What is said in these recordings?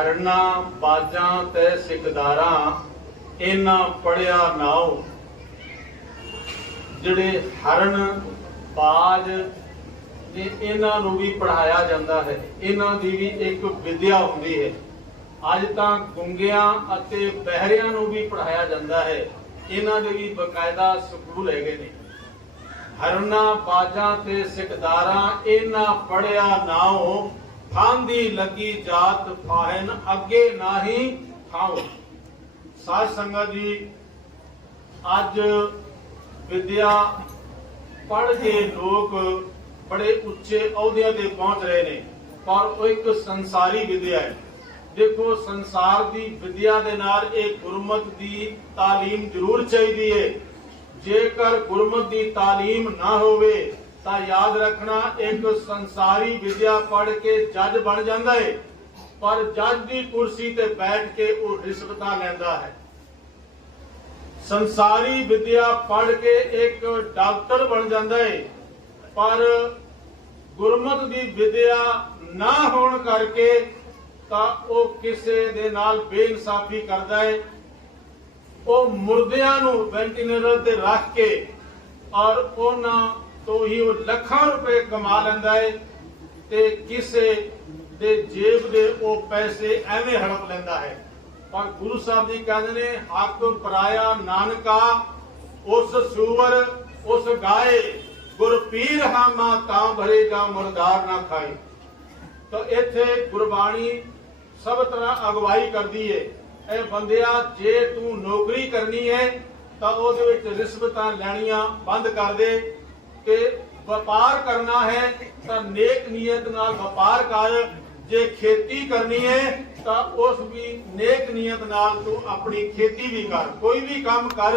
ਹਰਨਾ ਬਾਜਾਂ ਤੇ ਸਿਕਦਾਰਾਂ, ਇਹਨਾਂ ਪੜਿਆ ਨਾਉ। ਜਿਹੜੇ ਹਰਨ ਬਾਜ, ਇਹ ਇਹਨਾਂ ਨੂੰ ਵੀ ਪੜਾਇਆ ਜਾਂਦਾ ਹੈ। ਇਹਨਾਂ ਦੀ ਵੀ ਇੱਕ ਵਿਦਿਆ ਹੁੰਦੀ ਹੈ। ਅੱਜ ਤਾਂ ਗੁੰਗਿਆਂ ਅਤੇ ਬਹਿਰਿਆਂ ਨੂੰ ਵੀ ਪੜਾਇਆ ਜਾਂਦਾ ਹੈ। ਇਹਨਾਂ ਦੇ ਵੀ ਬਕਾਇਦਾ ਸਕੂਲ ਹੈਗੇ ਨੇ। ਹਰਨਾ ਬਾਜਾਂ ਤੇ ਸਿਕਦਾਰਾਂ, ਇਹਨਾਂ ਪੜਿਆ ਨਾਉ ਫਾਂਦੀ ਲੱਗੀ ਜਾਤ ਫਾਹਨ ਅੱਗੇ ਨਾਹੀ ਖਾਓ ਸਾਧ ਸੰਗਤ ਜੀ, ਅੱਜ ਵਿਦਿਆ ਪੜ੍ਹ ਕੇ ਲੋਕ ਬੜੇ ਉੱਚੇ ਅਹੁਦਿਆਂ ਤੇ ਪਹੁੰਚ ਰਹੇ ਨੇ, ਪਰ ਉਹ ਇੱਕ ਸੰਸਾਰੀ ਵਿਦਿਆ ਹੈ। ਦੇਖੋ, ਸੰਸਾਰ ਦੀ ਵਿਦਿਆ ਦੇ ਨਾਲ ਇਹ ਗੁਰਮਤ ਦੀ ਤਾਲੀਮ ਜ਼ਰੂਰ ਚਾਹੀਦੀ ਹੈ। ਜੇਕਰ ਗੁਰਮਤ ਦੀ ਤਾਲੀਮ ਨਾ ਹੋਵੇ ਤਾਂ ਯਾਦ ਰੱਖਣਾ ਇੱਕ ਸੰਸਾਰੀ ਵਿਦਿਆ ਪੜ ਕੇ ਜੱਜ ਬਣ ਜਾਂਦਾ ਹੈ ਪਰ ਜੱਜ ਦੀ ਕੁਰਸੀ ਤੇ ਬੈਠ ਕੇ ਉਹ ਰਿਸ਼ਵਤਾਂ ਲੈਂਦਾ ਹੈ। ਸੰਸਾਰੀ ਵਿਦਿਆ ਪੜ੍ਹ ਕੇ ਇੱਕ ਡਾਕਟਰ ਬਣ ਜਾਂਦਾ ਹੈ ਪਰ ਗੁਰਮਤ ਦੀ ਵਿਦਿਆ ਨਾ ਹੋਣ ਕਰਕੇ ਤਾਂ ਉਹ ਕਿਸੇ ਦੇ ਨਾਲ ਬੇਇਨਸਾਫੀ ਕਰਦਾ ਏ। ਉਹ ਮੁਰਦਿਆਂ ਨੂੰ ਵੈਂਟੀਲੇਟਰ ਤੇ ਰੱਖ ਕੇ ਔਰ ਉਹਨਾਂ ਤੋਂ ਹੀ ਉਹ ਲੱਖਾਂ ਰੁਪਏ ਕਮਾ ਲੈਂਦਾ ਹੈ ਤੇ ਕਿਸੇ ਦੇ ਜੇਬ ਦੇ ਉਹ ਪੈਸੇ ਐਵੇਂ ਹੜਪ ਲੈਂਦਾ ਹੈ। ਪਰ ਗੁਰੂ ਸਾਹਿਬ ਜੀ ਕਹਿੰਦੇ ਨੇ ਹੱਕ ਪਰਾਇਆ ਨਾਨਕਾ, ਉਸ ਸੂਵਰ, ਉਸ ਗਾਏ ਗੁਰ ਪੀਰ ਹਾਮਾ ਤਾਂ ਭਰੇਗਾ, ਮੁਰਦਾਰ ਨਾ ਖਾਏ। ਤਾਂ ਇੱਥੇ ਗੁਰਬਾਣੀ ਸਭ ਤਰ੍ਹਾਂ ਅਗਵਾਈ ਕਰਦੀ ਏ। ਇਹ ਬੰਦਿਆ, ਜੇ ਤੂੰ ਨੌਕਰੀ ਕਰਨੀ ਹੈ ਤਾਂ ਉਹਦੇ ਵਿੱਚ ਰਿਸ਼ਵਤਾਂ ਲੈਣੀਆਂ ਬੰਦ ਕਰ ਦੇ। ਤੇ ਵਪਾਰ ਕਰਨਾ ਹੈ, ਤਾਂ ਨੇਕ ਨੀਅਤ ਨਾਲ ਵਪਾਰ ਕਰ। ਜੇ ਖੇਤੀ ਕਰਨੀ ਹੈ, ਤਾਂ ਉਸ ਵੀ ਨੇਕ ਨੀਅਤ ਨਾਲ ਤੂੰ ਆਪਣੀ ਖੇਤੀ ਵੀ ਕਰ। ਕੋਈ ਵੀ ਕੰਮ ਕਰ,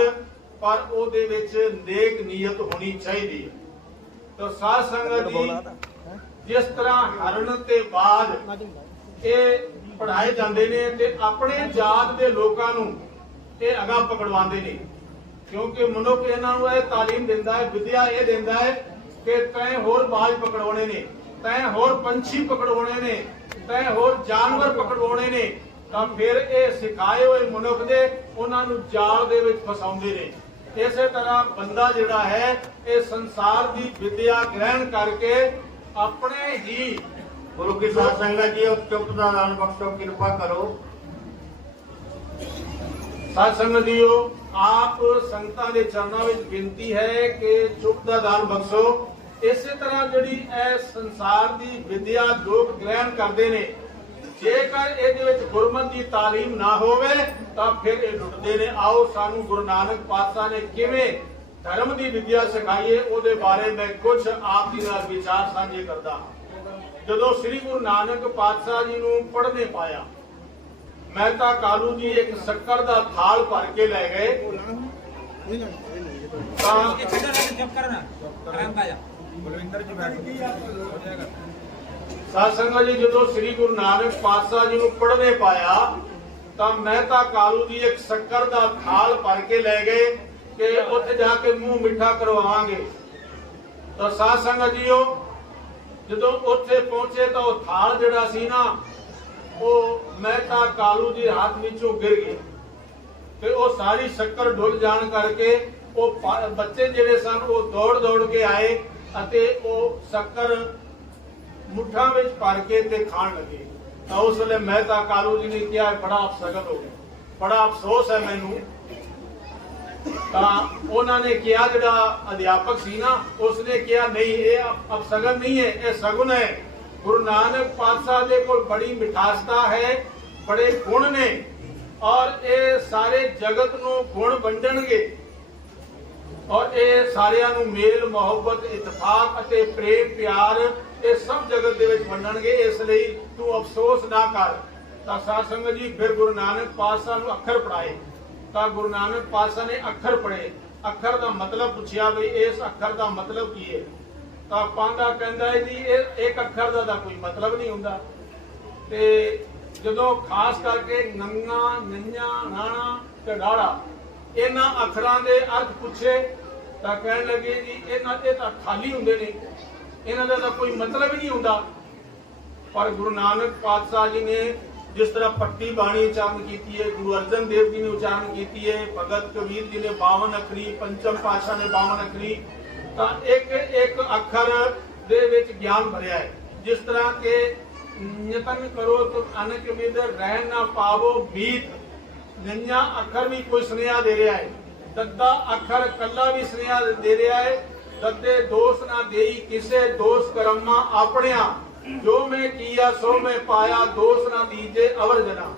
ਪਰ ਉਹਦੇ ਵਿੱਚ ਨੇਕ ਨੀਅਤ ਹੋਣੀ ਚਾਹੀਦੀ ਹੈ। ਤਾਂ ਸਾਧ ਸੰਗਤ ਜੀ, ਜਿਸ ਤਰ੍ਹਾਂ ਹਰਨ ਤੇ ਬਾਜ, ਇਹ ਪੜਾਏ ਜਾਂਦੇ ਨੇ ਤੇ ਆਪਣੇ ਜਾਤ ਦੇ ਲੋਕਾਂ ਨੂੰ ਇਹ ਅਗਾ ਪਕੜਵਾਉਂਦੇ ਨੇ। ਕਿਉਂਕਿ ਮਨੁੱਖ ਇਹਨਾਂ ਨੂੰ ਇਹ ਤਾਲੀਮ ਦਿੰਦਾ ਹੈ, ਵਿਦਿਆ ਇਹ ਦਿੰਦਾ ਹੈ ਕਿ ਤੈਂ ਹੋਰ ਬਾਜ ਪਕੜਾਉਣੇ ਨੇ, ਤੈਂ ਹੋਰ ਪੰਛੀ ਪਕੜਾਉਣੇ ਨੇ, ਤੈਂ ਹੋਰ ਜਾਨਵਰ ਪਕੜਾਉਣੇ ਨੇ, ਤਾਂ ਫਿਰ ਇਹ ਸਿਖਾਏ ਹੋਏ ਮਨੁੱਖ ਦੇ ਉਹਨਾਂ ਨੂੰ ਜਾਲ ਦੇ ਵਿੱਚ ਫਸਾਉਂਦੇ ਨੇ। ਇਸੇ ਤਰ੍ਹਾਂ ਬੰਦਾ ਜਿਹੜਾ ਹੈ, ਇਹ ਸੰਸਾਰ ਦੀ ਵਿਦਿਆ ਗ੍ਰਹਿਣ ਕਰਕੇ ਆਪਣੇ ਹੀ ਗੁਰੂ ਕੀ ਸਾਧ ਸੰਗਤ ਜੀ ਉਹ ਚੁੱਪ ਦਾ ਦਾਨ ਬਖਸ਼ੋ, ਕਿਰਪਾ ਕਰੋ। ਸਾਧ ਸੰਗਤ ਜੀਓ, ਆਪ ਸੰਗਤਾਂ ਦੇ ਚਰਨਾਂ ਵਿੱਚ ਬੇਨਤੀ ਹੈ ਕਿ ਚੁੱਪ ਦਾ ਦਾਨ ਬਖਸ਼ੋ। ਇਸੇ ਤਰ੍ਹਾਂ ਜਿਹੜੀ ਇਹ ਸੰਸਾਰ ਦੀ ਵਿਦਿਆ ਲੋਕ ਗ੍ਰਹਿਣ ਕਰਦੇ ਨੇ, ਜੇਕਰ ਇਹਦੇ ਵਿੱਚ ਗੁਰਮਤ ਦੀ ਤਾਲੀਮ ਨਾ ਹੋਵੇ, ਤਾਂ ਫਿਰ ਇਹ ਲੁੱਟਦੇ ਨੇ। ਆਓ ਸਾਨੂੰ ਗੁਰੂ ਨਾਨਕ ਪਾਤਸ਼ਾਹ ਨੇ ਕਿਵੇਂ ਧਰਮ ਦੀ ਵਿਦਿਆ ਸਿਖਾਈਏ ਹੈ, ਉਹਦੇ ਬਾਰੇ ਮੈਂ ਕੁਝ ਆਪ ਜੀ ਨਾਲ ਵਿਚਾਰ ਸਾਂਝੇ ਕਰਦਾ ਹਾਂ। ਜਦੋਂ ਸ੍ਰੀ ਗੁਰੂ ਨਾਨਕ ਪਾਤਸ਼ਾਹ ਜੀ ਨੂੰ ਪੜ੍ਹਨੇ ਪਾਇਆ ਮਹਿਤਾ ਕਾਲੂ ਜੀ ਇੱਕ ਸ਼ੱਕਰ ਦਾ ਥਾਲ ਭਰ ਕੇ ਲੈ ਗਏ। ਤਾਂ ਜੀ। ਜਦੋਂ ਸ੍ਰੀ ਗੁਰੂ ਨਾਨਕ ਪਾਤਸ਼ਾਹ ਜੀ ਨੂੰ ਪੜ੍ਹਨੇ ਪਾਇਆ ਤਾਂ ਮਹਿਤਾ ਕਾਲੂ ਜੀ ਇੱਕ ਸ਼ੱਕਰ ਦਾ ਥਾਲ ਭਰ ਕੇ ਲੈ ਗਏ ਕਿ ਉੱਥੇ ਜਾ ਕੇ ਮੂੰਹ ਮਿੱਠਾ ਕਰਵਾਵਾਂਗੇ। ਤਾਂ ਸਾਧ ਸੰਗਤ ਜੀਓ ਜਦੋਂ ਉੱਥੇ ਪਹੁੰਚੇ ਤਾਂ ਉਹ ਥਾਲ ਜਿਹੜਾ ਸੀ ਨਾ ਉਹ ਮਹਿਤਾ ਕਾਲੂ ਜੀ ਹੱਥ ਵਿੱਚੋਂ ਗਿਰ ਗਿਆ ਤੇ ਉਹ ਸਾਰੀ ਸ਼ੱਕਰ ਡੁੱਲ ਜਾਣ ਕਰਕੇ ਉਹ ਬੱਚੇ ਜਿਹੜੇ ਸਨ, ਉਹ ਦੌੜ ਦੌੜ ਕੇ ਆਏ ਅਤੇ ਉਹ ਸ਼ੱਕਰ ਮੁੱਠਾਂ ਵਿੱਚ ਭਰ ਕੇ ਤੇ ਖਾਣ ਲੱਗੇ। ਤਾਂ ਉਸ ਵੇਲੇ ਮਹਿਤਾ ਕਾਲੂ ਜੀ ਨੇ ਕਿਹਾ, ਬੜਾ ਅਫਸਗਨ ਹੋ ਗਿਆ। ਬੜਾ ਅਫਸੋਸ ਹੈ ਮੈਨੂੰ। ਤਾਂ ਉਹਨਾਂ ਨੇ ਕਿਹਾ, ਜਿਹੜਾ ਅਧਿਆਪਕ ਸੀ ਨਾ, ਉਸਨੇ ਕਿਹਾ, ਨਹੀਂ, ਇਹ ਅਪ- ਨਹੀਂ ਹੈ, ਇਹ ਸਗੁਨ ਹੈ। ਗੁਰੂ ਨਾਨਕ ਪਾਤਸ਼ਾਹ ਦੇ ਕੋਲ ਬੜੀ ਮਿਠਾਸਤਾ ਹੈ, ਬੜੇ ਗੁਣ ਨੇ ਔਰ ਇਹ ਸਾਰੇ ਜਗਤ ਨੂੰ ਗੁਣ ਵੰਡਣਗੇ। ਔਰ ਇਹ ਸਾਰਿਆਂ ਨੂੰ ਮੇਲ, ਮੁਹੱਬਤ, ਇਤਫਾਕ ਅਤੇ ਪ੍ਰੇਮ, ਪਿਆਰ ਇਹ ਸਭ ਜਗਤ ਦੇ ਵਿੱਚ ਵੰਡਣਗੇ, ਇਸ ਲਈ ਤੂੰ ਅਫਸੋਸ ਨਾ ਕਰ। ਤਾਂ ਸਾਧ ਸੰਗਤ ਜੀ, ਫਿਰ ਗੁਰੂ ਨਾਨਕ ਪਾਤਸ਼ਾਹ ਨੂੰ ਅੱਖਰ ਪੜਾਏ ਤਾਂ ਗੁਰੂ ਨਾਨਕ ਪਾਤਸ਼ਾਹ ਨੇ ਅੱਖਰ ਪੜ੍ਹੇ। ਅੱਖਰ ਦਾ ਮਤਲਬ ਪੁੱਛਿਆ ਵੀ ਇਸ ਅੱਖਰ ਦਾ ਮਤਲਬ ਕੀ ਹੈ? ਤਾਂ ਪਾਂਡਾ ਕਹਿੰਦਾ ਹੈ ਜੀ, ਇਹ ਇੱਕ ਅੱਖਰ ਦਾ ਤਾਂ ਕੋਈ ਮਤਲਬ ਨਹੀਂ ਹੁੰਦਾ। ਤੇ ਜਦੋਂ ਖਾਸ ਕਰਕੇ ਨੰਗਾ ਨੰਨਾ ਨਾਣਾ ਤੇ ਡਾੜਾ, ਇਹਨਾਂ ਅੱਖਰਾਂ ਦੇ ਅਰਥ ਪੁੱਛੇ, ਤਾਂ ਕਹਿਣ ਲੱਗੇ ਜੀ, ਇਹਨਾਂ ਇਹ ਤਾਂ ਖਾਲੀ ਹੁੰਦੇ ਨੇ। ਇਹਨਾਂ ਦਾ ਤਾਂ ਕੋਈ ਮਤਲਬ ਹੀ ਨਹੀਂ ਹੁੰਦਾ। ਪਰ ਗੁਰੂ ਨਾਨਕ ਪਾਤਸ਼ਾਹ ਜੀ ਨੇ ਜਿਸ ਤਰ੍ਹਾਂ ਪੱਟੀ ਬਾਣੀ ਉਚਾਰਨ ਕੀਤੀ ਹੈ, ਗੁਰੂ ਅਰਜਨ ਦੇਵ ਜੀ ਨੇ ਉਚਾਰਨ ਕੀਤੀ ਹੈ, ਭਗਤ ਕਬੀਰ ਜੀ ਨੇ 52 ਅੱਖਰੀ, ਪੰਚਮ ਪਾਤਸ਼ਾਹ ਨੇ 52 ਅੱਖਰੀ ਤਾਂ ਇੱਕ ਇੱਕ ਅੱਖਰ ਦੇ ਵਿੱਚ ਗਿਆਨ ਭਰਿਆ ਹੈ। ਜਿਸ ਤਰ੍ਹਾਂ ਕਿ ਯਤਨ ਕਰੋ ਤੁਮ ਅਨਕ ਵਿਦ ਰਹਿ ਨਾ ਪਾਵੋ ਬੀਤ ਨੰਨਾ ਅੱਖਰ ਵੀ ਕੋਈ ਸੁਨੇਹਾ ਦੇ ਰਿਹਾ ਹੈ। ਦੱਦਾ ਅੱਖਰ ਕੱਲਾ ਵੀ ਸੁਨੇਹਾ ਦੇ ਰਿਹਾ ਹੈ। ਦੱਦੇ ਦੋਸ ਨਾ ਦੇਈ ਕਿਸੇ ਦੋਸ ਕਰਮਾ ਆਪਣਿਆ। ਜੋ ਮੈਂ ਕੀਆ, ਸੋ ਮੈਂ ਪਾਇਆ, ਦੋਸ ਨਾ ਦੀਜੇ ਅਵਰ ਜਨਾ।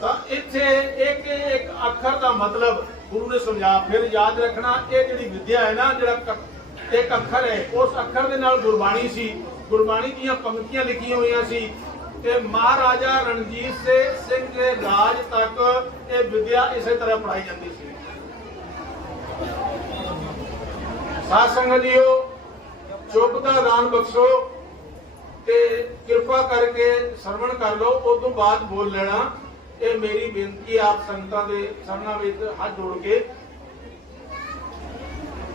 ਤਾਂ ਇੱਥੇ ਇੱਕ ਇੱਕ ਅੱਖਰ ਦਾ ਮਤਲਬ ਗੁਰੂ ਨੇ ਸਮਝਾ ਫਿਰ ਯਾਦ ਰੱਖਣਾ, ਇਹ ਜਿਹੜੀ ਵਿਦਿਆ ਹੈ ਨਾ, ਜਿਹੜਾ ਇੱਕ ਅੱਖਰ ਹੈ, ਉਸ ਅੱਖਰ ਦੇ ਨਾਲ ਗੁਰਬਾਣੀ ਸੀ। ਗੁਰਬਾਣੀ ਦੀਆਂ ਪੰਕਤੀਆਂ ਲਿਖੀਆਂ ਹੋਈਆਂ ਸੀ। ਤੇ ਮਹਾਰਾਜਾ ਰਣਜੀਤ ਸੇ- ਸਿੰਘ ਦੇ ਰਾਜ ਤੱਕ ਇਹ ਵਿਦਿਆ ਇਸੇ ਤਰ੍ਹਾਂ ਪੜਾਈ ਜਾਂਦੀ ਸੀ। ਸਾਧ ਸੰਗਤ ਜੀਓ, ਚੁੱਪ ਦਾ ਦਾਨ ਬਖਸ਼ੋ ਤੇ ਕਿਰਪਾ ਕਰਕੇ ਸਰਵਣ ਕਰ ਲਓ ਉਸ ਤੋਂ ਬਾਅਦ ਬੋਲ ਲੈਣਾ। ਇਹ ਮੇਰੀ ਬੇਨਤੀ ਆਪ ਸੰਗਤਾਂ ਦੇ ਸਰਨਾ ਵਿੱਚ ਹੱਥ ਜੋੜ ਕੇ।